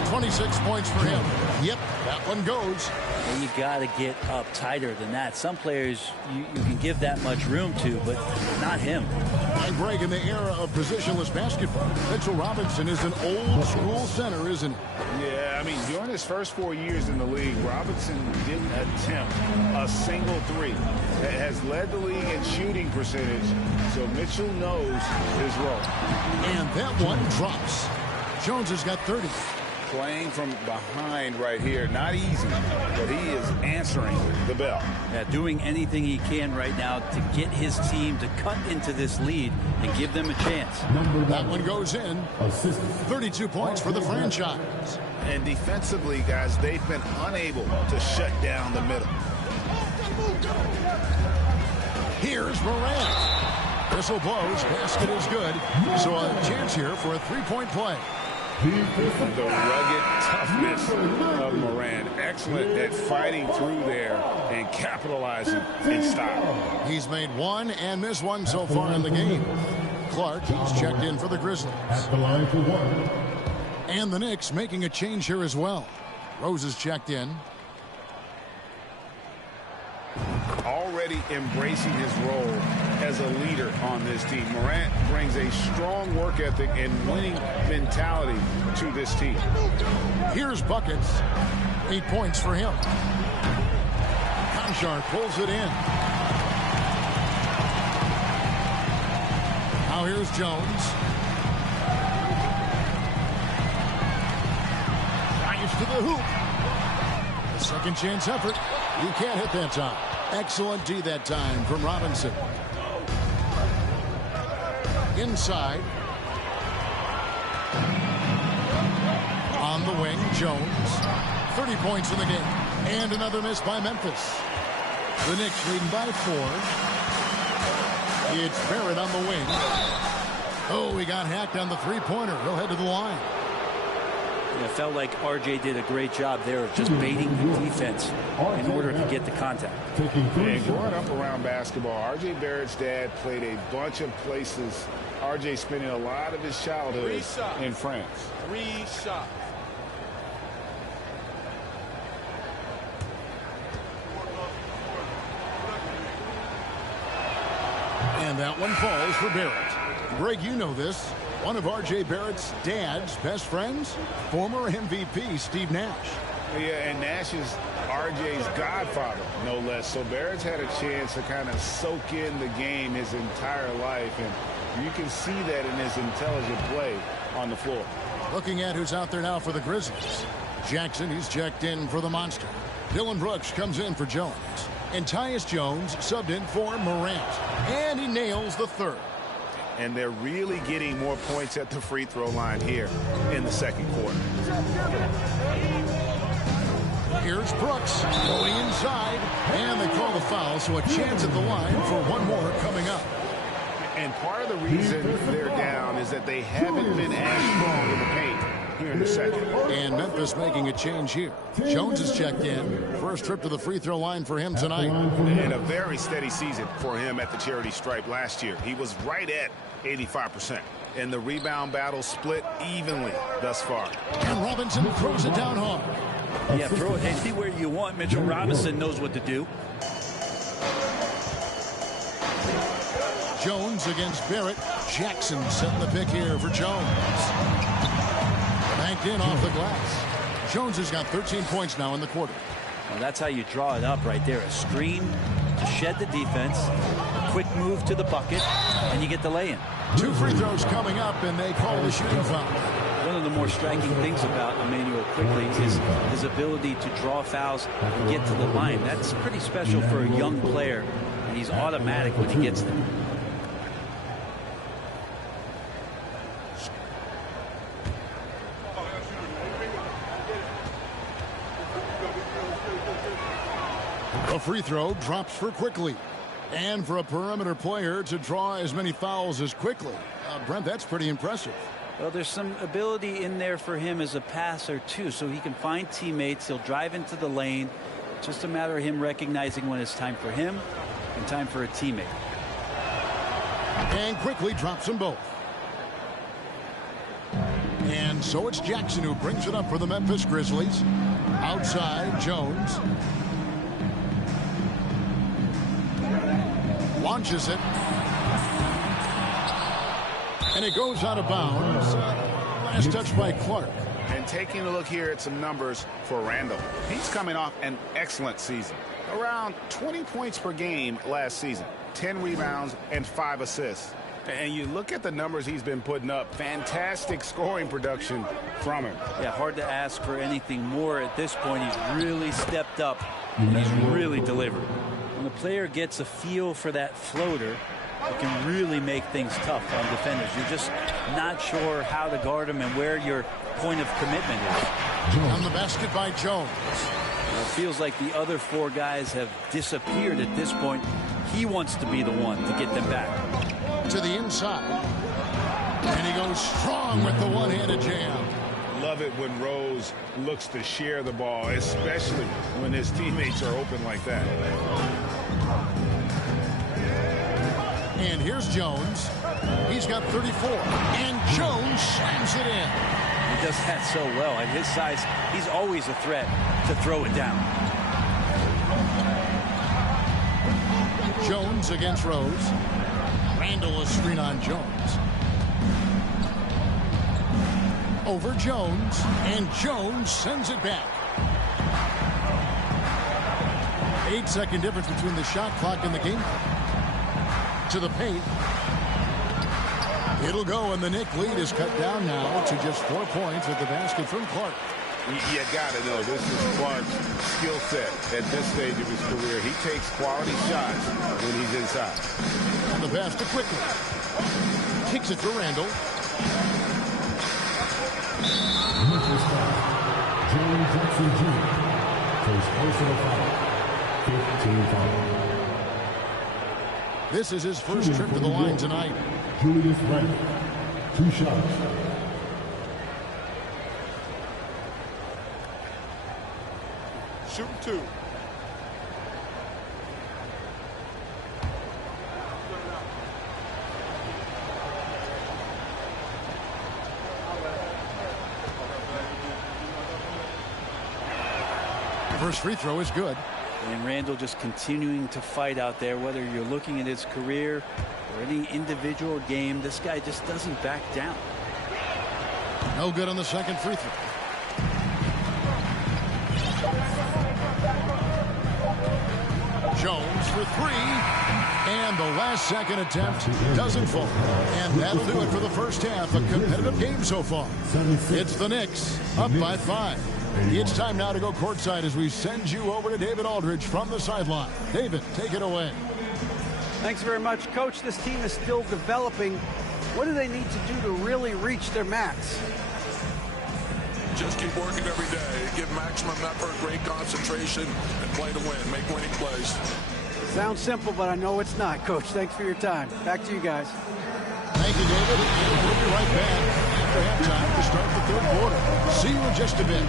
26 points for him. Yep, that one goes. And you got to get up tighter than that. Some players you can give that much room to, but not him. And Greg, in the era of positionless basketball, Mitchell Robinson is an old school center, isn't he? Yeah, I mean, during his first 4 years in the league, Robinson didn't attempt a single three. That has led the league in shooting percentage, so Mitchell knows his role. And that one drops. Jones has got 30. Playing from behind right here, not easy, but he is answering the bell. Yeah, doing anything he can right now to get his team to cut into this lead and give them a chance. That one goes in. 32 points for the franchise. And defensively, guys, they've been unable to shut down the middle. Here's Morant. Whistle blows. Basket is good. So a chance here for a three-point play. The rugged toughness of Morant. Excellent at fighting through there and capitalizing in style. He's made one and missed one so far in the game. Clark, he's checked in for the Grizzlies. At the line for one. And the Knicks making a change here as well. Rose is checked in. Already embracing his role as a leader on this team. Morant brings a strong work ethic and winning mentality to this team. Here's buckets. 8 points for him. Conchar pulls it in. Now here's Jones. Drives to the hoop. A second chance effort. He can't hit that time. Excellent D that time from Robinson. Inside. On the wing, Jones. 30 points in the game. And another miss by Memphis. The Knicks leading by 4. It's Barrett on the wing. Oh, he got hacked on the three-pointer. He'll head to the line. It felt like RJ did a great job there of just baiting the defense in order to get the contact. And growing up around basketball, RJ Barrett's dad played a bunch of places. RJ spending a lot of his childhood in France. 3 shots. And that one falls for Barrett. Greg, you know this. One of R.J. Barrett's dad's best friends, former MVP Steve Nash. Yeah, and Nash is R.J.'s godfather, no less. So Barrett's had a chance to kind of soak in the game his entire life, and you can see that in his intelligent play on the floor. Looking at who's out there now for the Grizzlies. Jackson, he's checked in for the Monster. Dylan Brooks comes in for Jones. And Tyus Jones subbed in for Morant. And he nails the third. And they're really getting more points at the free throw line here in the second quarter. Here's Brooks going inside. And they call the foul, so a chance at the line for one more coming up. And part of the reason they're down is that they haven't been as strong in the paint here in the second. And Memphis making a change here. Jones is checked in. First trip to the free throw line for him tonight. And a very steady season for him at the charity stripe last year. He was right at 85%. And the rebound battle split evenly thus far. And Robinson throws it down hard. Yeah, throw it anywhere you want. Mitchell Robinson knows what to do. Jones against Barrett. Jackson setting the pick here for Jones. Banked in off the glass. Jones has got 13 points now in the quarter. Well, that's how you draw it up right there. A screen to shed the defense, a quick move to the bucket, and you get the lay-in. 2 free throws coming up, and they call the shooting foul. One of of the more striking things about Immanuel Quickley is his ability to draw fouls and get to the line. That's pretty special for a young player, and he's automatic when he gets there. A free throw drops for Quickley. And for a perimeter player to draw as many fouls as Quickley, Brent, that's pretty impressive. Well, there's some ability in there for him as a passer, too, so he can find teammates. He'll drive into the lane. It's just a matter of him recognizing when it's time for him and time for a teammate. And Quickley drops them both. And so it's Jackson who brings it up for the Memphis Grizzlies. Outside, Jones. Launches it. And it goes out of bounds. Last touch by Clark. And taking a look here at some numbers for Randall. He's coming off an excellent season. Around 20 points per game last season. 10 rebounds and 5 assists. And you look at the numbers he's been putting up. Fantastic scoring production from him. Yeah, hard to ask for anything more at this point. He's really stepped up and he's really delivered. When the player gets a feel for that floater, it can really make things tough on defenders. You're just not sure how to guard him and where your point of commitment is. On the basket by Jones. It feels like the other four guys have disappeared at this point. He wants to be the one to get them back. To the inside. And he goes strong with the one-handed jam. Love it when Rose looks to share the ball, especially when his teammates are open like that. And here's Jones. He's got 34. And Jones slams it in. He does that so well. At his size, he's always a threat to throw it down. Jones against Rose. Randall a screen on Jones. Over Jones. And Jones sends it back. 8-second difference between the shot clock and the game clock. To the paint. It'll go, and the Knick lead is cut down now to just 4 points with the basket from Clark. You got to know this is Clark's skill set at this stage of his career. He takes quality shots when he's inside. And the pass to Quickley. Kicks it to Randall. Memphis foul. Jaren Jackson Jr. Takes personal foul. 15 foul. This is his first trip to the line tonight. Julius Randle. 2 shots. Shooting 2. First free throw is good. And Randall just continuing to fight out there, whether you're looking at his career or any individual game. This guy just doesn't back down. No good on the second free throw. Jones for 3. And the last second attempt doesn't fall. And that'll do it for the first half. A competitive game so far. It's the Knicks up by 5. It's time now to go courtside as we send you over to David Aldridge from the sideline. David, take it away. Thanks very much, Coach. This team is still developing. What do they need to do to really reach their max? Just keep working every day. Give maximum effort, great concentration, and play to win. Make winning plays. Sounds simple, but I know it's not, Coach. Thanks for your time. Back to you guys. Thank you, David. And we'll be right back after halftime to start the third quarter. See you in just a bit.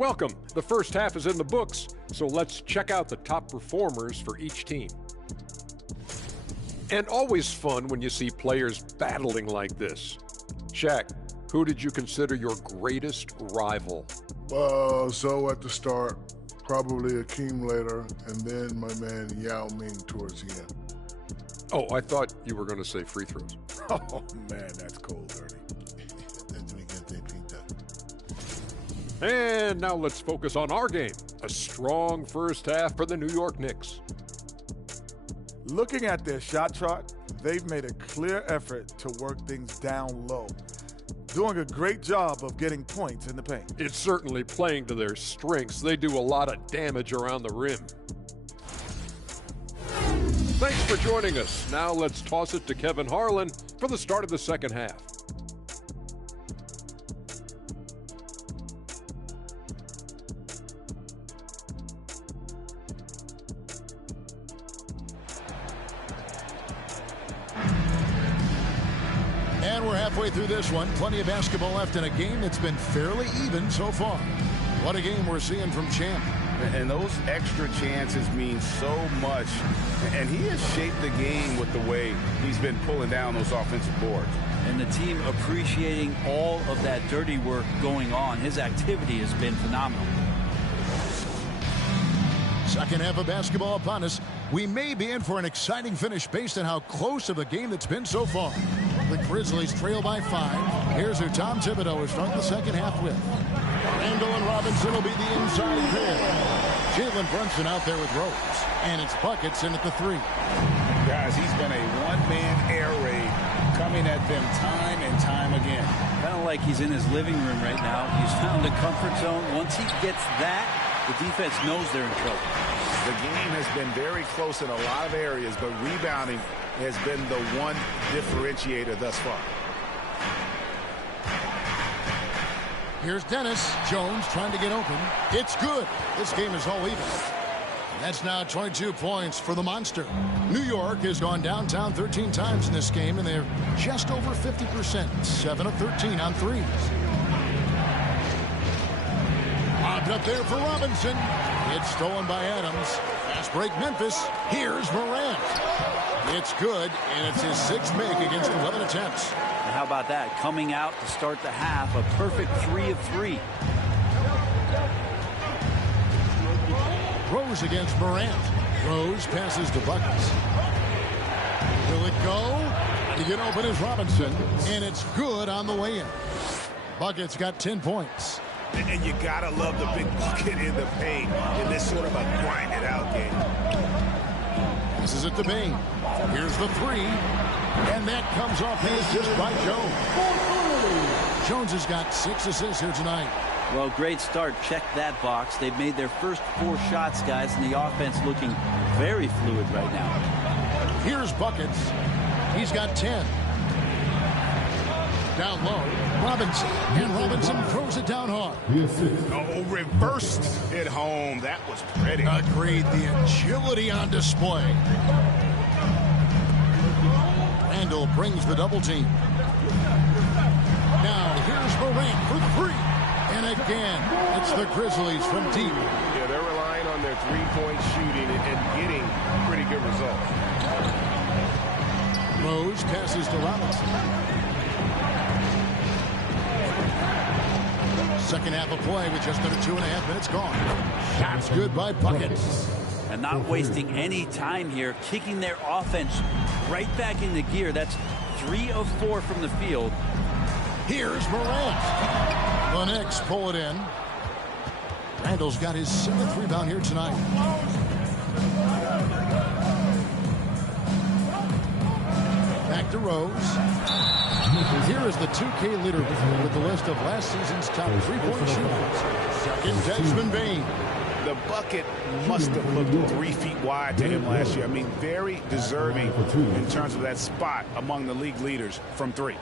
Welcome. The first half is in the books, so let's check out the top performers for each team. And always fun when you see players battling like this. Shaq, who did you consider your greatest rival? So at the start, probably Akeem later, and then my man Yao Ming towards the end. Oh, I thought you were going to say free throws. Oh, man, that's cold, Ernie. And now let's focus on our game. A strong first half for the New York Knicks. Looking at their shot chart, they've made a clear effort to work things down low, doing a great job of getting points in the paint. It's certainly playing to their strengths. They do a lot of damage around the rim. Thanks for joining us. Now let's toss it to Kevin Harlan for the start of the second half. And we're halfway through this one. Plenty of basketball left in a game that's been fairly even so far. What a game we're seeing from Champ. And those extra chances mean so much. And he has shaped the game with the way he's been pulling down those offensive boards. And the team appreciating all of that dirty work going on. His activity has been phenomenal. Second half of basketball upon us. We may be in for an exciting finish based on how close of the game that's been so far. The Grizzlies trail by 5. Here's who Tom Thibodeau is starting the second half with. Randall and Robinson will be the inside pair. Jalen Brunson out there with Rose. And it's buckets in at the 3. Guys, he's been a one-man air raid coming at them time and time again. Kind of like he's in his living room right now. He's found a comfort zone. Once he gets that, the defense knows they're in trouble. The game has been very close in a lot of areas, but rebounding has been the one differentiator thus far. Here's Dennis. Jones trying to get open. It's good. This game is all even. That's now 22 points for the Monster. New York has gone downtown 13 times in this game, and they're just over 50%. 7 of 13 on threes. Lobbed up there for Robinson. It's stolen by Adams. Fast break Memphis. Here's Morant. It's good, and it's his 6th make against 11 attempts. And how about that? Coming out to start the half, a perfect 3 of 3. Rose against Morant. Rose passes to Buckets. Will it go? To get open is Robinson, and it's good on the way in. Buckets got 10 points. And you gotta love the big bucket in the paint in this sort of a grinded out game. This is at the Bane. Here's the 3. And that comes off the assist by Jones. Jones has got 6 assists here tonight. Well, great start. Check that box. They've made their first 4 shots, guys, and the offense looking very fluid right now. Here's Buckets. He's got 10. Down low, Robinson. And Robinson throws it down hard. Oh, reversed it home. That was pretty. Agreed. The agility on display. Randall brings the double team. Now here's Morant for 3. And again, it's the Grizzlies from deep. Yeah, they're relying on their three-point shooting and getting pretty good results. Rose passes to Robinson. Second half of play with just under 2.5 minutes gone. Shots good by Buckets. And not wasting any time here, kicking their offense right back into gear. That's 3 of 4 from the field. Here's Morant. The Knicks pull it in. Randall's got his 7th rebound here tonight. Back to Rose. Here is the 2K leader with the list of last season's top 3-point shooters. Second, Desmond Bane. The bucket must have looked 3 feet wide to him last year. I mean, very deserving in terms of that spot among the league leaders from 3.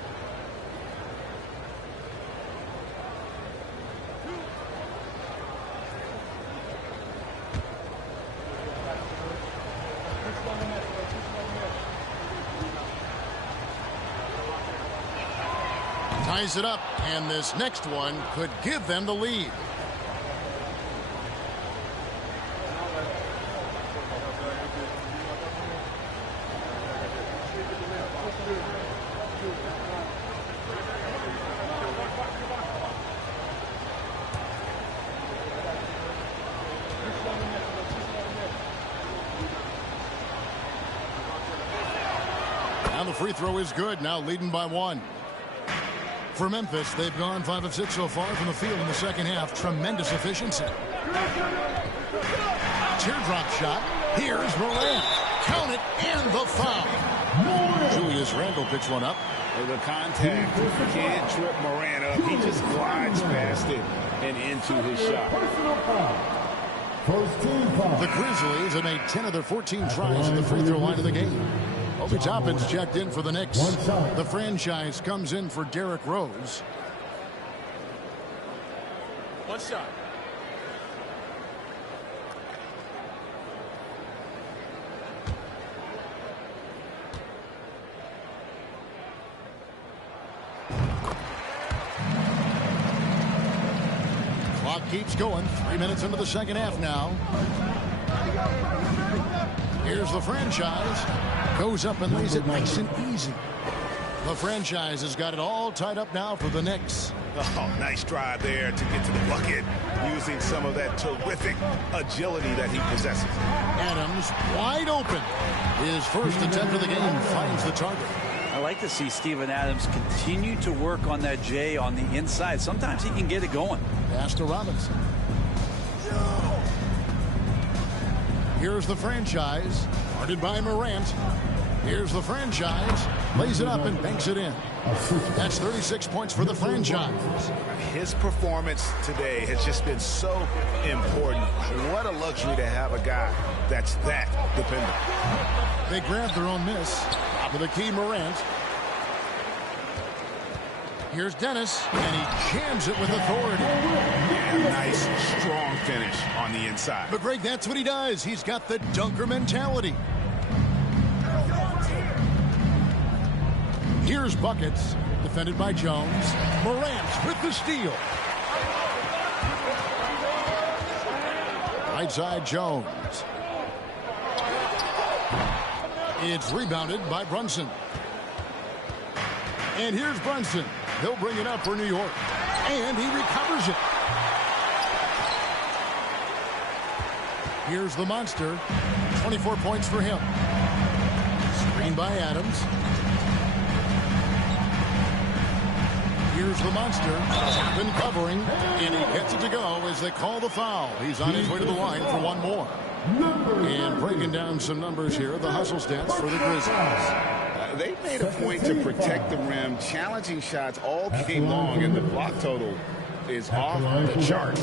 Ties it up, and this next one could give them the lead. free throw is good, now leading by 1. For Memphis, they've gone 5 of 6 so far from the field in the second half. Tremendous efficiency. Teardrop shot. Here's Morant. Count it, and the foul. Julius Randle picks one up. The contact can't trip Morant up. He just glides past it and into his shot. The Grizzlies have made 10 of their 14 tries at the free throw line of the game. Obi Toppin's checked in for the Knicks. The franchise comes in for Derrick Rose. One shot. Clock keeps going. 3 minutes into the second half now. Here's the franchise. Goes up and lays it nice and easy. The franchise has got it all tied up now for the Knicks. Oh, nice drive there to get to the bucket, using some of that terrific agility that he possesses. Adams wide open. His first attempt of the game finds the target. I like to see Steven Adams continue to work on that J on the inside. Sometimes he can get it going. Pass to Robinson. Here's the franchise. Guarded by Morant. Here's the franchise. Lays it up and banks it in. That's 36 points for the franchise. His performance today has just been so important. What a luxury to have a guy that's that dependent. They grab their own miss. Top of the key, Morant. Here's Dennis, and he jams it with authority. Yeah, nice, strong finish on the inside. But Greg, that's what he does. He's got the dunker mentality. Here's Buckets, defended by Jones. Morant with the steal. Right side, Jones. It's rebounded by Brunson. And here's Brunson. He'll bring it up for New York. And he recovers it. Here's the monster. 24 points for him. Screen by Adams. Here's the monster. Been covering. And he gets it to go as they call the foul. He's on his way to the line for one more. And breaking down some numbers here, the hustle stats for the Grizzlies. They made a point to protect the rim, challenging shots all game long, and the block total is off the charts.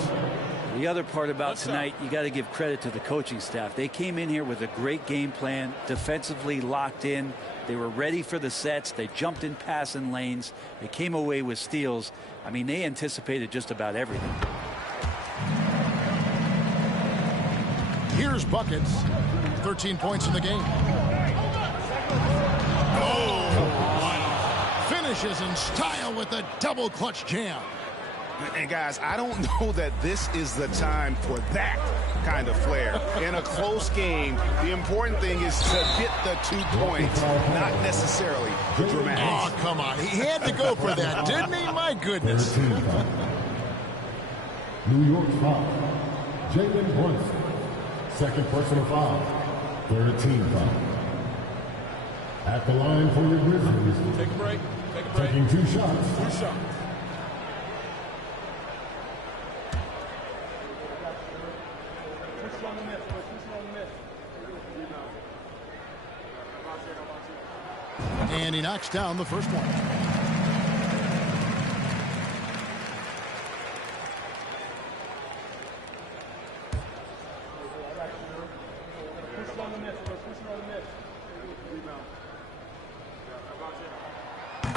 The other part about tonight, you got to give credit to the coaching staff. They came in here with a great game plan, defensively locked in. They were ready for the sets. They jumped in passing lanes. They came away with steals. I mean, they anticipated just about everything. Here's Buckets. 13 points in the game. Finishes in style with a double clutch jam. And guys, I don't know that this is the time for that kind of flair. In a close game, the important thing is to get the 2 points, not necessarily the dramatics. Oh, come on. He had to go for that, didn't he? My goodness. New York foul. Jalen Brunson. Second personal foul. 13 foul. At the line for your Grizzlies. Take a break. Take a break. Taking 2 shots. 2 shots. And he knocks down the first one.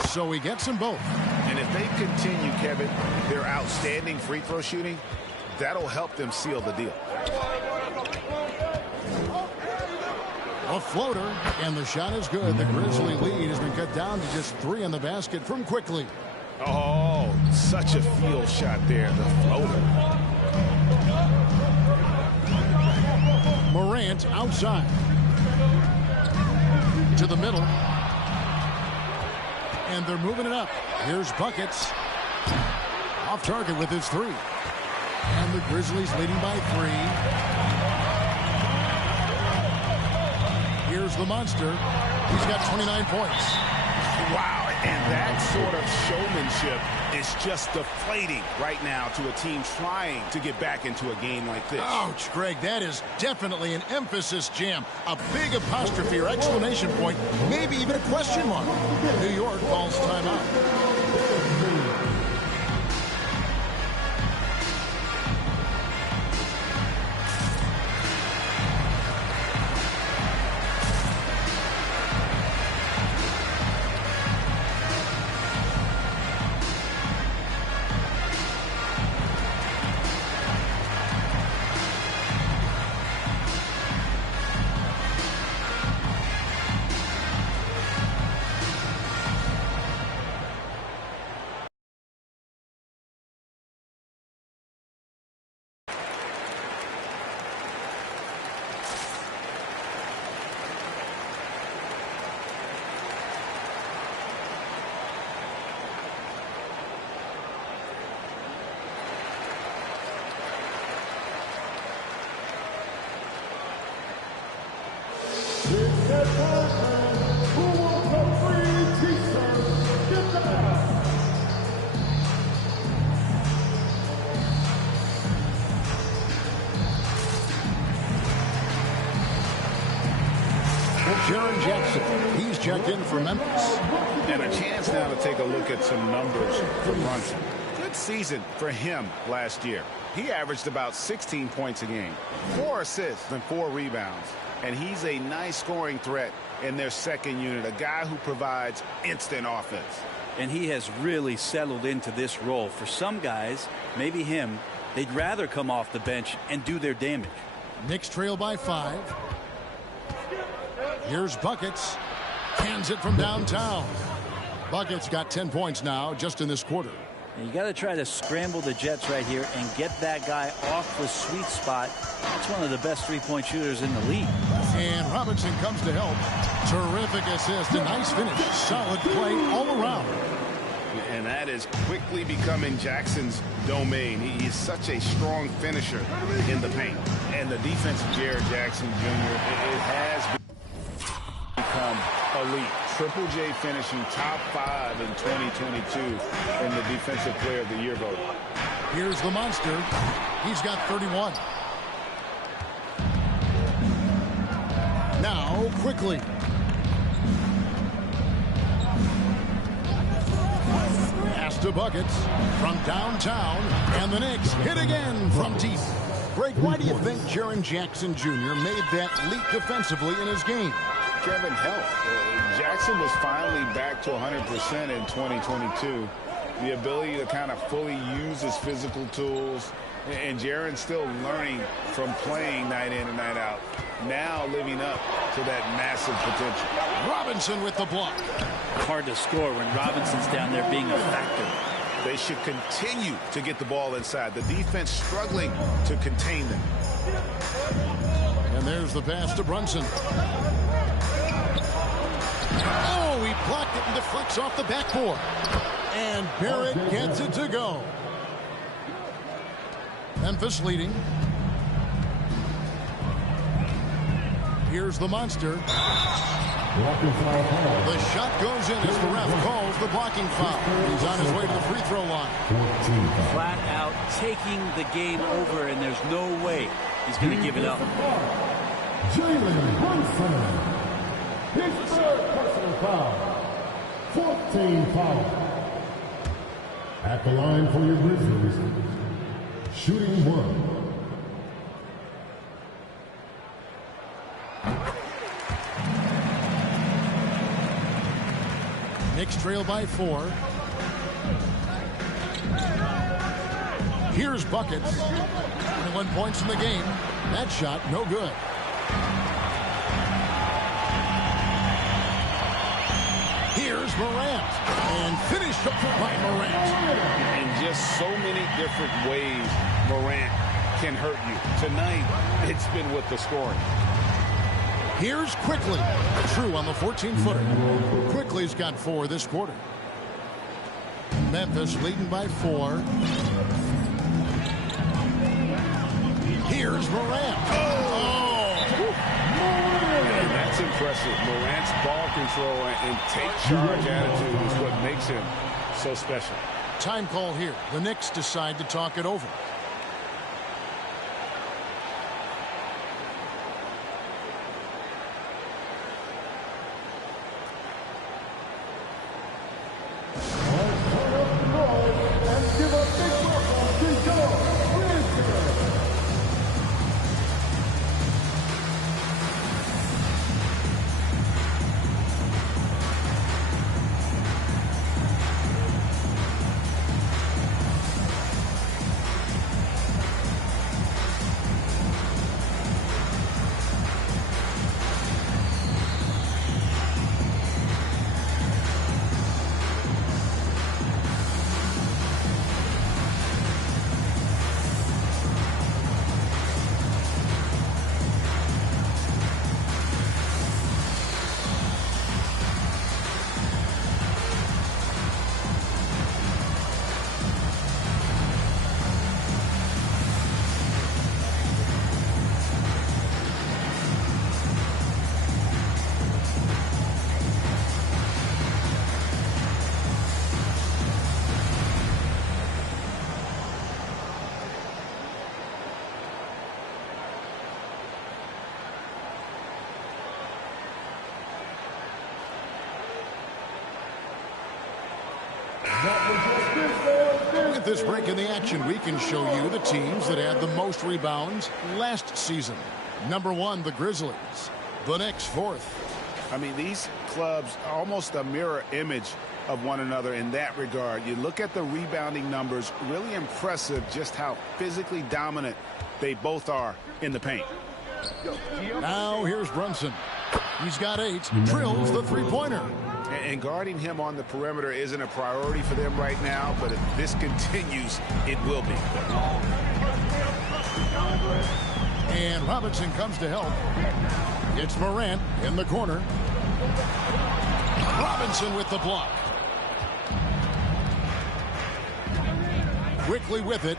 So he gets them both. And if they continue, Kevin, their outstanding free throw shooting, that'll help them seal the deal. A floater, and the shot is good. The Grizzly lead has been cut down to just 3 in the basket from Quickly. Oh, such a field shot there, the floater. Morant outside. To the middle. And they're moving it up. Here's Buckets. Off target with his 3. And the Grizzlies leading by 3. Here's the monster. He's got 29 points. Wow, and that sort of showmanship is just deflating right now to a team trying to get back into a game like this. Ouch, Greg, that is definitely an emphasis jam. A big apostrophe or exclamation point, maybe even a question mark. New York calls timeout. Jaren Jackson, he's checked in for Memphis. And a chance now to take a look at some numbers for Brunson. Good season for him last year. He averaged about 16 points a game, 4 assists and 4 rebounds. And he's a nice scoring threat in their second unit, a guy who provides instant offense. And he has really settled into this role. For some guys, maybe him, they'd rather come off the bench and do their damage. Knicks trail by 5. Here's Buckets. Cans it from downtown. Buckets got 10 points now just in this quarter. And you got to try to scramble the Jets right here and get that guy off the sweet spot. That's one of the best three-point shooters in the league. And Robinson comes to help. Terrific assist. A nice finish. Solid play all around. And that is quickly becoming Jackson's domain. He is such a strong finisher in the paint. And the defense of Jaren Jackson Jr., it has become elite. Triple J finishing top 5 in 2022 in the Defensive Player of the Year vote. Here's the monster. He's got 31. Now, quickly. Pass to Buckets from downtown. And the Knicks hit again from deep. Greg, why do you think Jaren Jackson Jr. made that leap defensively in his game? Kevin, health. Jackson was finally back to 100% in 2022. The ability to kind of fully use his physical tools. And Jaren's still learning from playing night in and night out. Now living up to that massive potential. Robinson with the block. Hard to score when Robinson's down there being a factor. They should continue to get the ball inside. The defense struggling to contain them. And there's the pass to Brunson. Oh, he blocked it and deflects off the backboard. And Barrett gets it to go. Memphis leading. Here's the monster. The shot goes in as the ref calls the blocking foul. He's on his way to the free throw line. Flat out taking the game over, and there's no way he's going to give it up. Jalen Brunson. His third personal foul. 14 foul. At the line for your Grizzlies. Shooting 1. Knicks trail by 4. Here's Buckets. 21 points in the game. That shot, no good. Here's Morant. And finished up by Morant. In just so many different ways, Morant can hurt you. Tonight, it's been with the scoring. Here's Quickly. True on the 14-footer. Quickly's got 4 this quarter. Memphis leading by 4. Here's Morant. And that's impressive. Morant's ball control and take charge attitude is what makes him so special. Time call here. The Knicks decide to talk it over. With this break in the action, we can show you the teams that had the most rebounds last season. Number 1, the Grizzlies. The Knicks, 4th. I mean, these clubs are almost a mirror image of one another in that regard. You look at the rebounding numbers, really impressive just how physically dominant they both are in the paint. Now here's Brunson. He's got 8, drills the three-pointer. And guarding him on the perimeter isn't a priority for them right now, but if this continues, it will be. And Robinson comes to help. It's Morant in the corner. Robinson with the block. Quickly with it.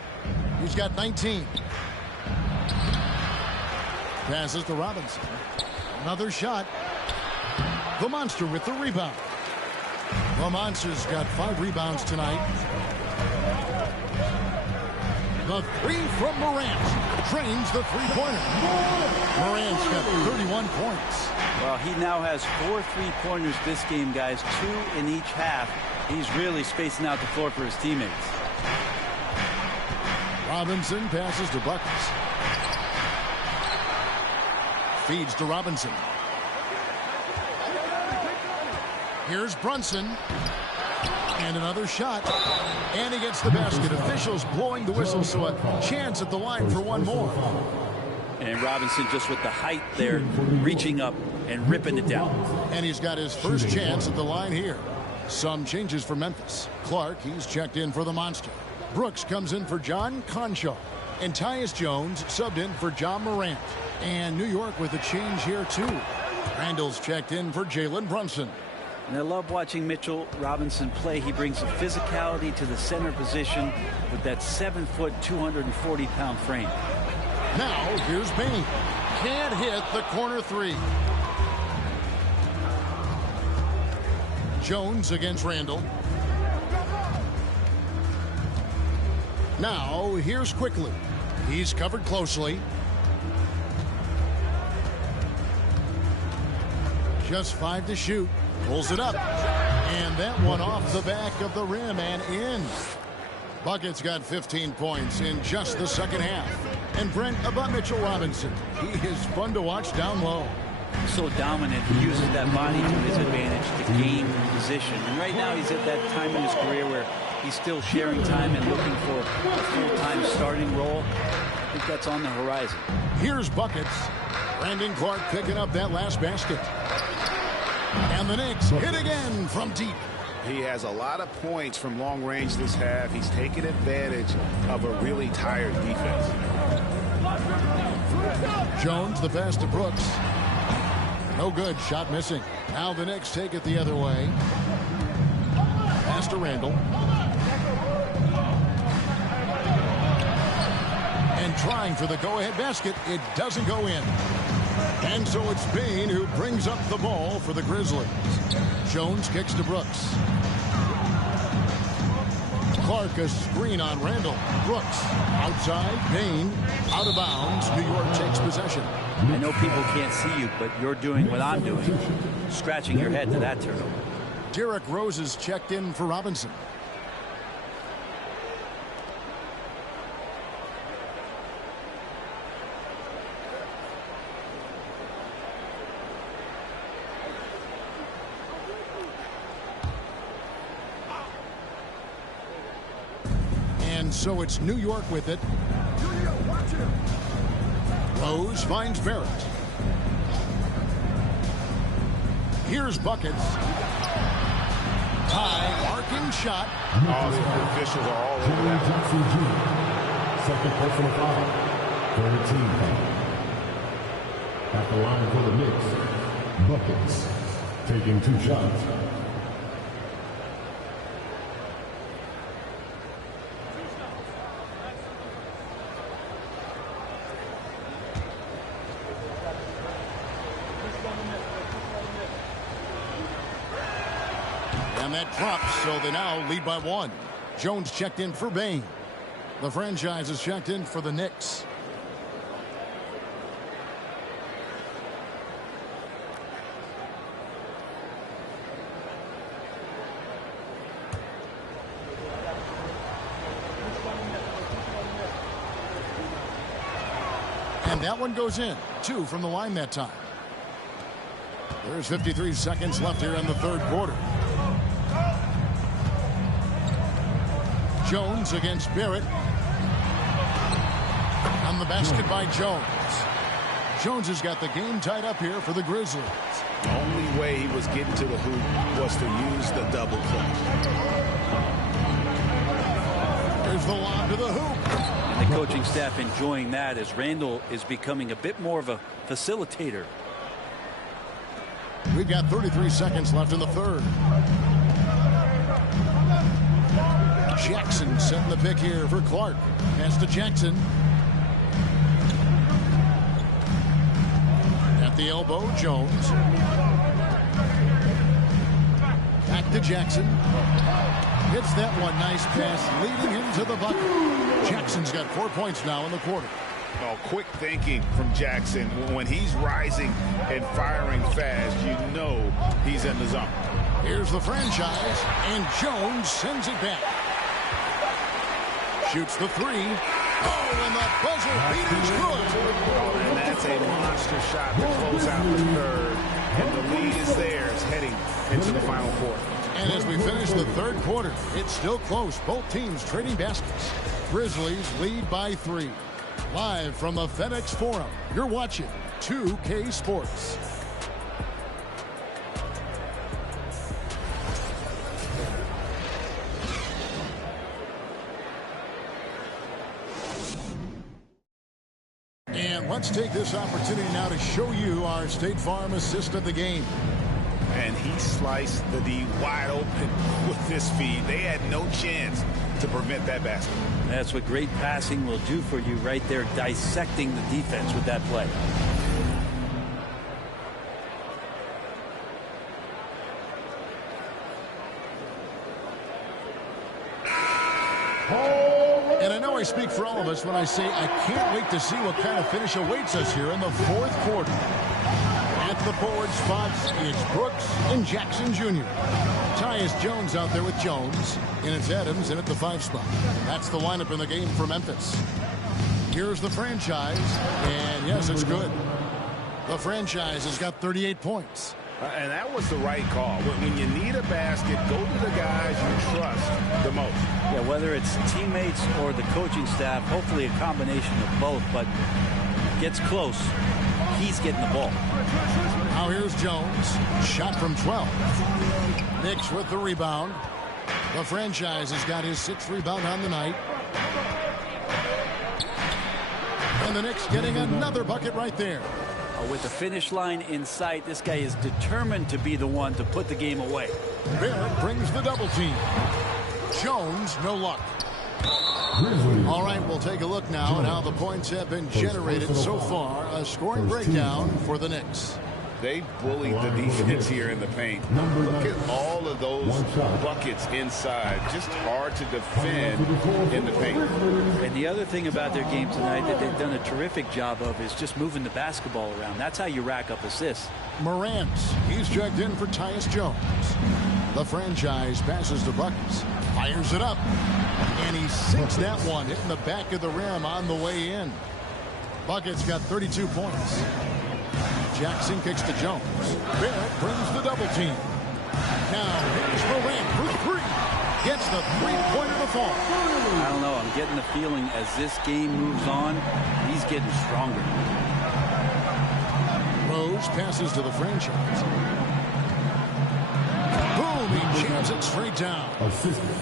He's got 19. Passes to Robinson. Another shot. The Monster with the rebound. The Monster's got 5 rebounds tonight. The 3 from Morant. Drains the three-pointer. Morant's got 31 points. Well, he now has 4 3-pointers this game, guys. 2 in each half. He's really spacing out the floor for his teammates. Robinson passes to Buckets. Feeds to Robinson. Here's Brunson. And another shot. And he gets the basket. Officials blowing the whistle, so a chance at the line for one more. And Robinson just with the height there, reaching up and ripping it down. And he's got his first chance at the line here. Some changes for Memphis. Clark, he's checked in for the Monster. Brooks comes in for John Conshaw. And Tyus Jones subbed in for John Morant. And New York with a change here, too. Randall's checked in for Jalen Brunson. And I love watching Mitchell Robinson play. He brings a physicality to the center position with that 7-foot, 240-pound frame. Now, here's Bain. Can't hit the corner 3. Jones against Randall. Now, here's Quickly. He's covered closely. Just 5 to shoot. Pulls it up. And that one off the back of the rim and in. Buckets got 15 points in just the second half. And Brent, about Mitchell Robinson. He is fun to watch down low. So dominant. He uses that body to his advantage to gain position. And right now he's at that time in his career where he's still sharing time and looking for a full-time starting role. I think that's on the horizon. Here's Buckets. Brandon Clark picking up that last basket. And the Knicks hit again from deep. He has a lot of points from long range this half. He's taken advantage of a really tired defense. Jones, the pass to Brooks. No good. Shot missing. Now the Knicks take it the other way. Pass to Randall. And trying for the go-ahead basket. It doesn't go in. And so it's Bain who brings up the ball for the Grizzlies. Jones kicks to Brooks. Clark a screen on Randall. Brooks outside. Bain out of bounds. New York takes possession. I know people can't see you, but you're doing what I'm doing. Scratching your head to that turnover. Derrick Rose is checked in for Robinson. And so it's New York with it. Rose finds Barrett. Here's Buckets. High arcing shot. Oh, the officials are all over that. Jackson Jr. Second personal foul. Third team foul. At the line for the Knicks, Buckets taking 2 shots. And that drops, so they now lead by 1. Jones checked in for Bain. The franchise is checked in for the Knicks. And that one goes in. 2 from the line that time. There's 53 seconds left here in the third quarter. Jones against Barrett. On the basket by Jones. Jones has got the game tied up here for the Grizzlies. The only way he was getting to the hoop was to use the double clutch. There's the lob to the hoop. And the coaching staff enjoying that as Randall is becoming a bit more of a facilitator. We've got 33 seconds left in the third. Jackson setting the pick here for Clark. Pass to Jackson. At the elbow, Jones. Back to Jackson. Hits that one. Nice pass leading him to the bucket. Jackson's got 4 points now in the quarter. Oh, quick thinking from Jackson. When he's rising and firing fast, you know he's in the zone. Here's the franchise, and Jones sends it back. Shoots the 3. Oh, and the buzzer beater's good. Oh, and that's a monster shot to close out the third. And the lead is theirs heading into the final quarter. And as we finish the third quarter, it's still close. Both teams trading baskets. Grizzlies lead by 3. Live from the FedEx Forum, you're watching 2K Sports. And let's take this opportunity now to show you our State Farm assist of the game. And he sliced the D wide open with his feet. They had no chance to prevent that basket. That's what great passing will do for you right there, dissecting the defense with that play. And I know I speak for all of us when I say I can't wait to see what kind of finish awaits us here in the fourth quarter. At the forward spots, it's Brooks and Jackson Jr. Tyus Jones out there with Jones. And it's Adams in at the 5 spot. That's the lineup in the game for Memphis. Here's the franchise. And yes, it's good. The franchise has got 38 points. And that was the right call. When you need a basket, go to the guys you trust the most. Yeah, whether it's teammates or the coaching staff, hopefully a combination of both, but gets close. He's getting the ball. Now here's Jones. Shot from 12. Knicks with the rebound. The franchise has got his 6th rebound on the night. And the Knicks getting another bucket right there. With the finish line in sight, this guy is determined to be the one to put the game away. Barrett brings the double team. Jones, no luck. All right, we'll take a look now at how the points have been generated so far. A scoring breakdown for the Knicks. They bullied the defense here in the paint. Look at all of those buckets inside. Just hard to defend in the paint. And the other thing about their game tonight that they've done a terrific job of is just moving the basketball around. That's how you rack up assists. Morant, he's checked in for Tyus Jones. The franchise passes to Buckets. Fires it up. And he sinks that one, hitting the back of the rim on the way in. Buckets got 32 points. Jackson kicks to Jones. Barrett brings the double team. Now here's Morant for three. Gets the three-pointer to fall. I don't know. I'm getting the feeling as this game moves on, he's getting stronger. Rose passes to the franchise. Boom, he jams it straight down.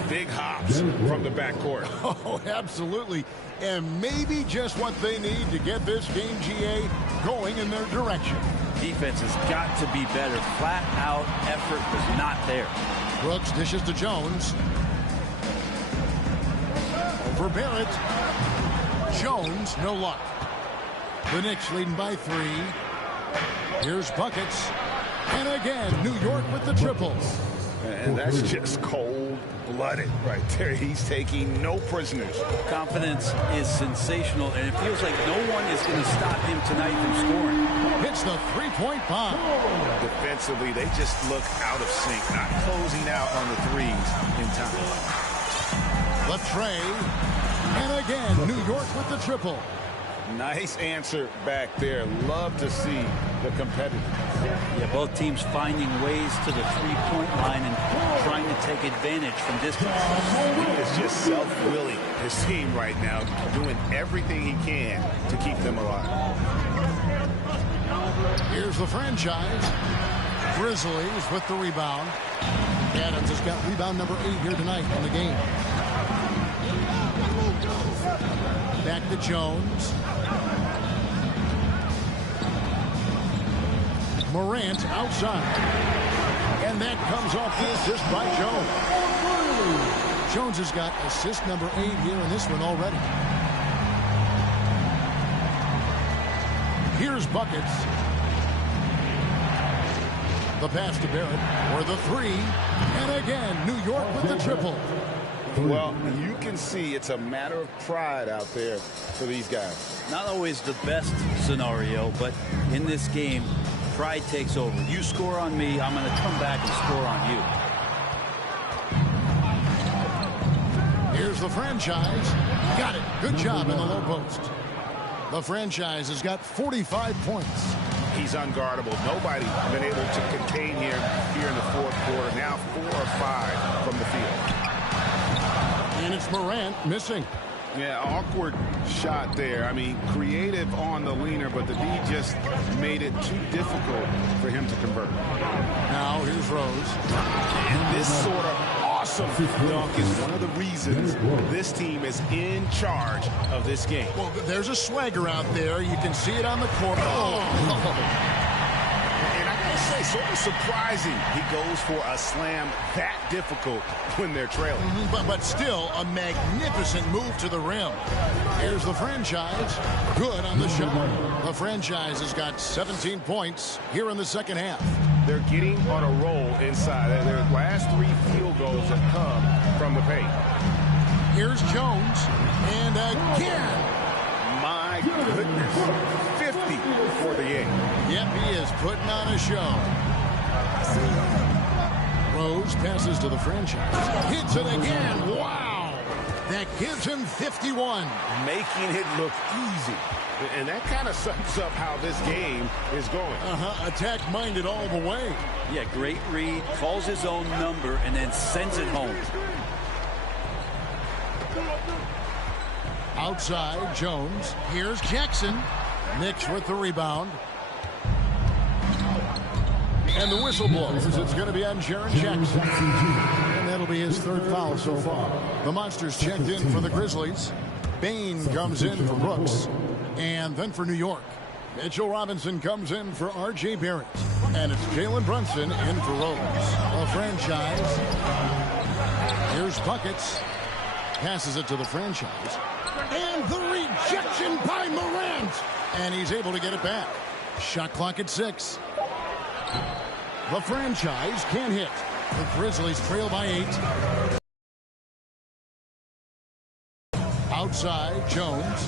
Big hops from the backcourt. Oh, absolutely. And maybe just what they need to get this game, GA, going in their direction. Defense has got to be better. Flat out effort was not there. Brooks dishes to Jones. Over Barrett. Jones, no luck. The Knicks leading by 3. Here's Buckets. And again, New York with the triple. And that's just cold-blooded right there. He's taking no prisoners. Confidence is sensational, and it feels like no one is going to stop him tonight from scoring. Hits the three-point bomb. Defensively, they just look out of sync, not closing out on the threes in time. The tray. And again, New York with the triple. Nice answer back there. Love to see the competitive. Yeah, both teams finding ways to the three-point line and trying to take advantage from distance. He is just self-willing, his team right now, doing everything he can to keep them alive. Here's the franchise. Grizzlies with the rebound. Adams has got rebound number 8 here tonight in the game. Back to Jones. Morant outside. And that comes off the assist by Jones. Jones has got assist number 8 here in this one already. Here's Buckets. The pass to Barrett for the 3. And again, New York with the triple. Well, you can see it's a matter of pride out there for these guys. Not always the best scenario, but in this game, pride takes over. You score on me, I'm going to come back and score on you. Here's the franchise. Got it. Good job in the low post. The franchise has got 45 points. He's unguardable. Nobody been able to contain him here in the fourth quarter. Now 4 or 5 from the field. And it's Morant missing. Yeah, awkward shot there. I mean, creative on the leaner, but the D just made it too difficult for him to convert. Now here's Rose. And this sort of awesome dunk is one of the reasons this team is in charge of this game. Well, there's a swagger out there. You can see it on the court. And I gotta say, sort of surprising he goes for a slam that difficult when they're trailing. But still, a magnificent move to the rim. Here's the franchise. Good on the shot. The franchise has got 17 points here in the second half. They're getting on a roll inside. Their last 3 field goals have come from the paint. Here's Jones. And again. My goodness. 50 for the game. Yep, he is putting on a show. Rose passes to the franchise. Hits it again. Wow. That gives him 51. Making it look easy. And that kind of sums up how this game is going. Attack-minded all the way. Yeah, great read. Calls his own number and then sends it home. Outside, Jones. Here's Jackson. Knicks with the rebound. And the whistle blows. It's going to be on Jaren Jackson. And that'll be his 3rd foul so far. The Monsters checked in for the Grizzlies. Bain comes in for Brooks. And then for New York, Mitchell Robinson comes in for R.J. Barrett. And it's Jalen Brunson in for Rose. A franchise. Here's Buckets. passes it to the franchise. And the rejection by Morant. And he's able to get it back. Shot clock at 6. The franchise can't hit. The Grizzlies trail by 8. Outside, Jones.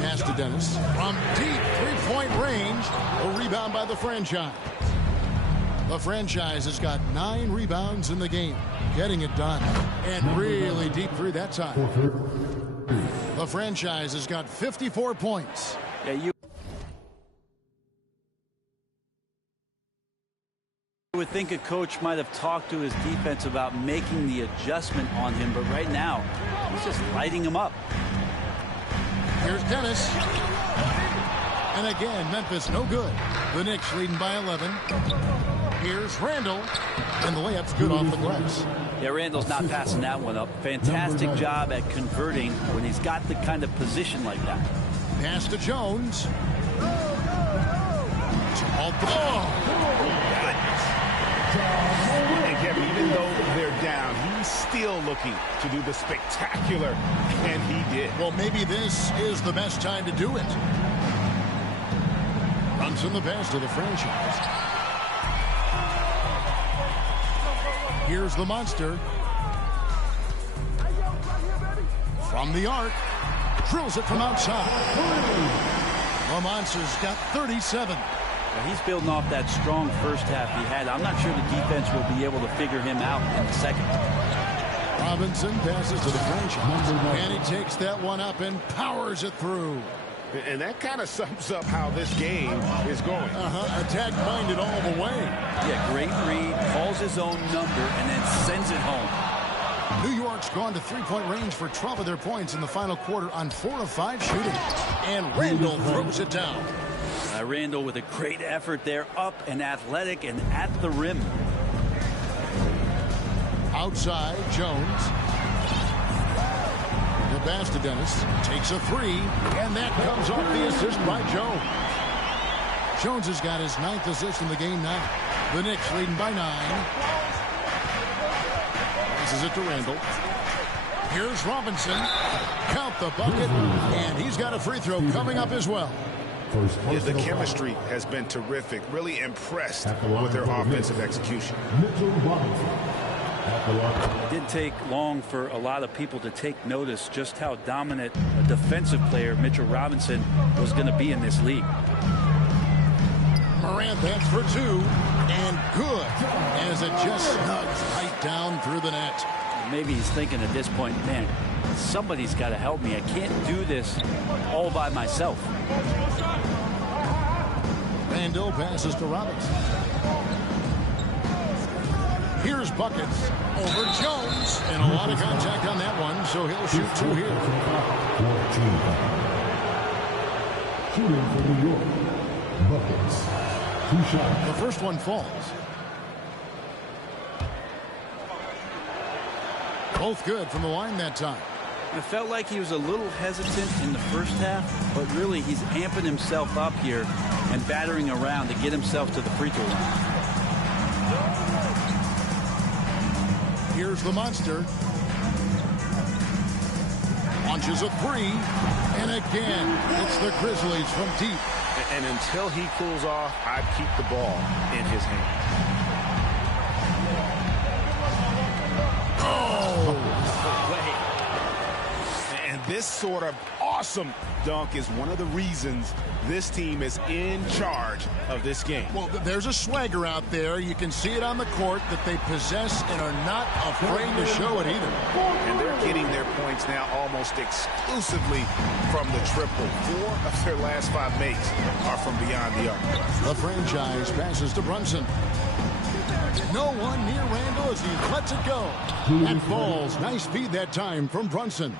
Pass to Dennis. From deep three-point range. A rebound by the franchise. The franchise has got 9 rebounds in the game. Getting it done. And really deep three that time. The franchise has got 54 points. Yeah, you would think a coach might have talked to his defense about making the adjustment on him, but right now, he's just lighting him up. Here's Dennis. And again, Memphis no good. The Knicks leading by 11. Here's Randall. And the layup's good off the glass. Yeah, Randall's not passing that one up. Fantastic job at converting when he's got the kind of position like that. Pass to Jones. And Kevin, even though they're down, he's still looking to do the spectacular, and he did. Well, maybe this is the best time to do it. Brunson the pass to the franchise. Here's the monster. From the arc. Drills it from outside. The monster's got 37. Well, he's building off that strong first half he had. I'm not sure the defense will be able to figure him out in the second. Robinson passes to the franchise. And he takes that one up and powers it through. And that kind of sums up how this game is going. Attack-minded all the way. Yeah, great read, calls his own number, and then sends it home. New York's gone to three-point range for 12 of their points in the final quarter on 4 of 5 shooting. And Randall throws it down. Randall with a great effort there, up and athletic and at the rim. Outside, Jones. The pass to Dennis. Takes a 3, and that comes off the assist by Jones. Jones has got his 9th assist in the game now. The Knicks leading by 9. Passes it to Randall. Here's Robinson. Count the bucket, and he's got a free throw coming up as well. Yeah, the chemistry has been terrific. Really impressed with their offensive execution. It didn't take long for a lot of people to take notice just how dominant a defensive player Mitchell Robinson was going to be in this league. Morant hits for 2, and good, as it just snugs right down through the net. Maybe he's thinking at this point, man, somebody's got to help me. I can't do this all by myself. Randall passes to Robinson. Here's Buckets over Jones. And a lot of contact on that one, so he'll shoot 2 here. Shooting for New York. Buckets. 2 shots. The first one falls. Both good from the line that time. It felt like he was a little hesitant in the first half, but really he's amping himself up here and battering around to get himself to the free throw line. Here's the monster. Launches a 3, and again, it's the Grizzlies from deep. And until he cools off, I'd keep the ball in his hands. And this sort of awesome dunk is one of the reasons this team is in charge of this game. Well, there's a swagger out there. You can see it on the court that they possess and are not afraid to show it either. And they're getting their points now almost exclusively from the triple. 4 of their last 5 makes are from beyond the arc. The franchise passes to Brunson. No one near Randall as he lets it go. And falls. Nice feed that time from Brunson.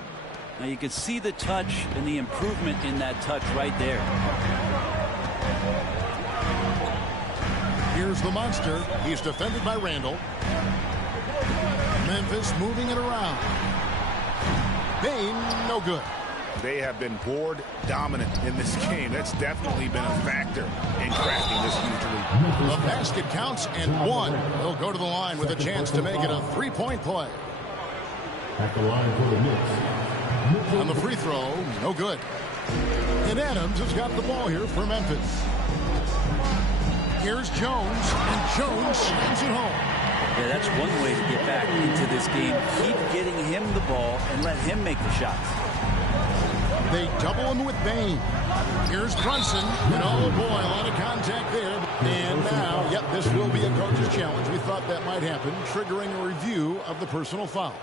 Now you can see the touch and the improvement in that touch right there. Here's the monster. He's defended by Randall. Memphis moving it around. Bain, no good. They have been board dominant in this game. That's definitely been a factor in crafting this huge lead. The basket counts and 1. He'll go to the line with a chance to make it a 3-point play. At the line for the Knicks. On the free throw, no good. And Adams has got the ball here for Memphis. Here's Jones, and Jones slams it home. Yeah, that's one way to get back into this game. Keep getting him the ball and let him make the shots. They double him with Bain. Here's Brunson, and oh boy, a lot of contact there. And now, yep, this will be a coach's challenge. We thought that might happen, triggering a review of the personal foul.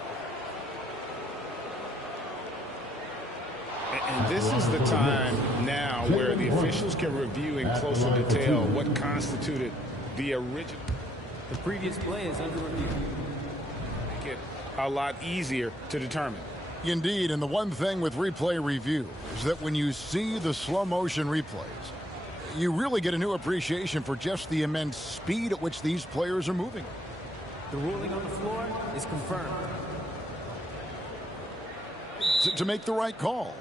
And this is the time now where the officials can review in closer detail what constituted the original. The previous play is under review. Make it a lot easier to determine. Indeed, and the one thing with replay review is that when you see the slow motion replays, you really get a new appreciation for just the immense speed at which these players are moving. The ruling on the floor is confirmed. To make the right call.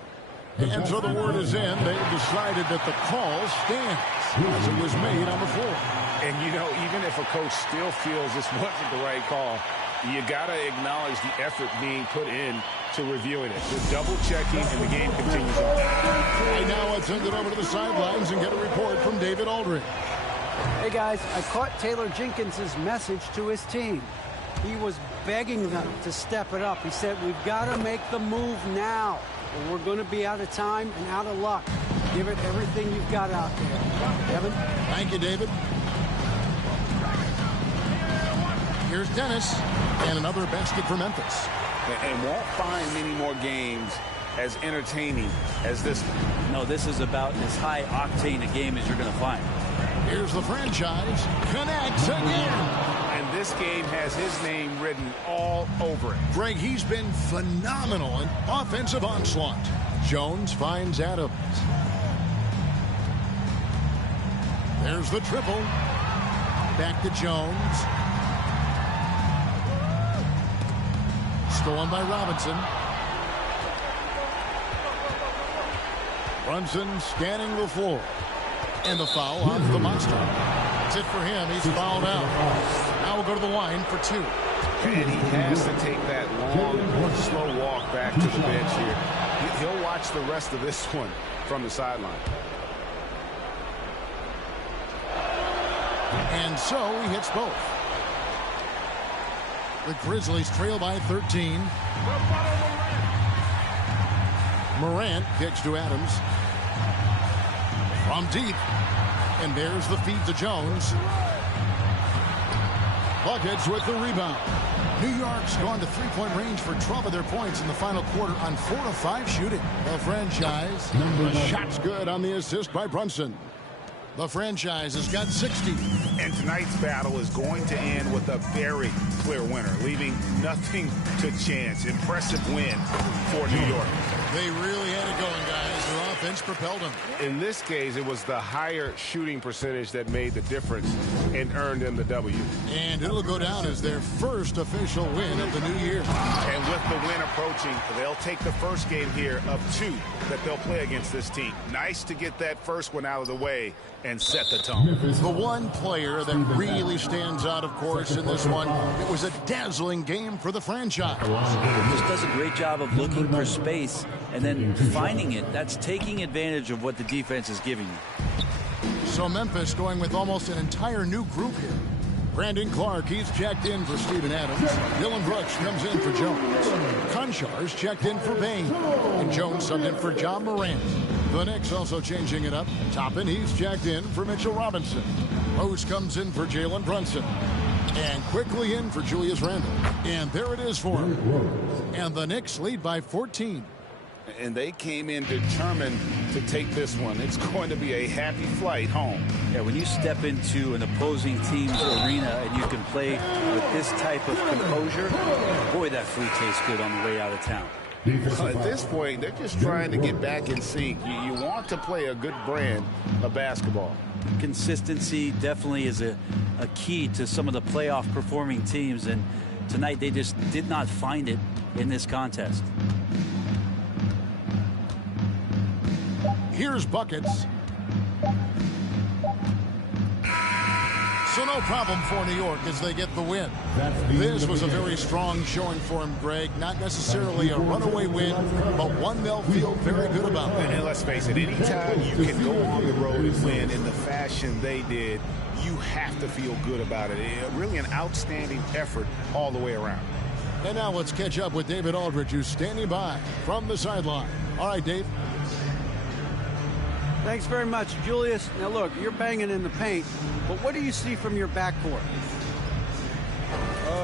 And so the word is in. They've decided that the call stands as it was made on the floor. And, you know, even if a coach still feels this wasn't the right call, you got to acknowledge the effort being put in to reviewing it. The double checking, and the game continues on. And now let's send it over to the sidelines and get a report from David Aldridge. Hey, guys, I caught Taylor Jenkins' message to his team. He was begging them to step it up. He said, we've got to make the move now, or we're going to be out of time and out of luck. Give it everything you've got out there. Evan? Thank you, David. Here's Dennis, and another basket for Memphis. And won't find many more games as entertaining as this one. No, this is about as high octane a game as you're going to find. Here's the franchise. Connects again. And this game has his name written all over it. Greg, he's been phenomenal in offensive onslaught. Jones finds Adams. There's the triple. Back to Jones. Stolen by Robinson. Brunson scanning the floor. And the foul on the monster. That's it for him. He's fouled out. Now we'll go to the line for two. And he has to take that long, slow walk back to the bench here. He'll watch the rest of this one from the sideline. And so he hits both. The Grizzlies trail by 13. Morant kicks to Adams. From deep. And there's the feed to Jones. Buckets with the rebound. New York's gone to three-point range for 12 of their points in the final quarter on 4 of 5 shooting. The franchise. The shot's good on the assist by Brunson. The franchise has got 60. And tonight's battle is going to end with a very clear winner, leaving nothing to chance. Impressive win for New York. They really had it going, guys. Their offense propelled them. In this case, it was the higher shooting percentage that made the difference and earned them the W. And it'll go down as their first official win of the new year. And with the win approaching, they'll take the first game here of 2 that they'll play against this team. Nice to get that first one out of the way and set the tone. The one player that really stands out, of course, in this one, it was a dazzling game for the franchise. Just does a great job of looking for space and then finding it. That's taking advantage of what the defense is giving you. So Memphis going with almost an entire new group here. Brandon Clark, he's checked in for Steven Adams. Dylan Brooks comes in for Jones. Konchar's checked in for Bain. And Jones subbed in for John Morant. The Knicks also changing it up. Toppin, he's checked in for Mitchell Robinson. Rose comes in for Jalen Brunson. And quickly in for Julius Randle. And there it is for him. And the Knicks lead by 14. And they came in determined to take this one. It's going to be a happy flight home. Yeah, when you step into an opposing team's arena and you can play with this type of composure, boy, that food tastes good on the way out of town. Well, at this point, they're just trying to get back in sync. You want to play a good brand of basketball. Consistency definitely is a key to some of the playoff performing teams, and tonight they just did not find it in this contest. Here's buckets. So no problem for New York as they get the win. This was a very strong showing for him, Greg. Not necessarily a runaway win, but one they'll feel very good about. And let's face it, anytime you can go on the road and win in the fashion they did, you have to feel good about it. Really an outstanding effort all the way around. And now let's catch up with David Aldridge, who's standing by from the sideline. All right, Dave. Thanks very much, Julius. Now, look, you're banging in the paint, but what do you see from your backcourt?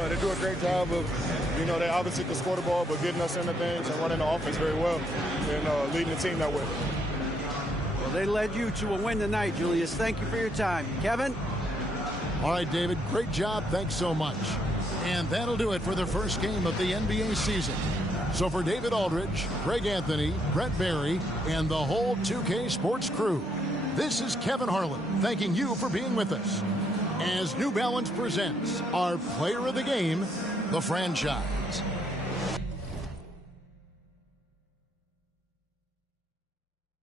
They do a great job of, they obviously can score the ball, but getting us into things and running the offense very well and leading the team that way. Well, they led you to a win tonight, Julius. Thank you for your time. Kevin? All right, David, great job. Thanks so much. And that'll do it for the first game of the NBA season. So for David Aldridge, Greg Anthony, Brett Barry, and the whole 2K Sports crew, this is Kevin Harlan thanking you for being with us as New Balance presents our player of the game, the franchise.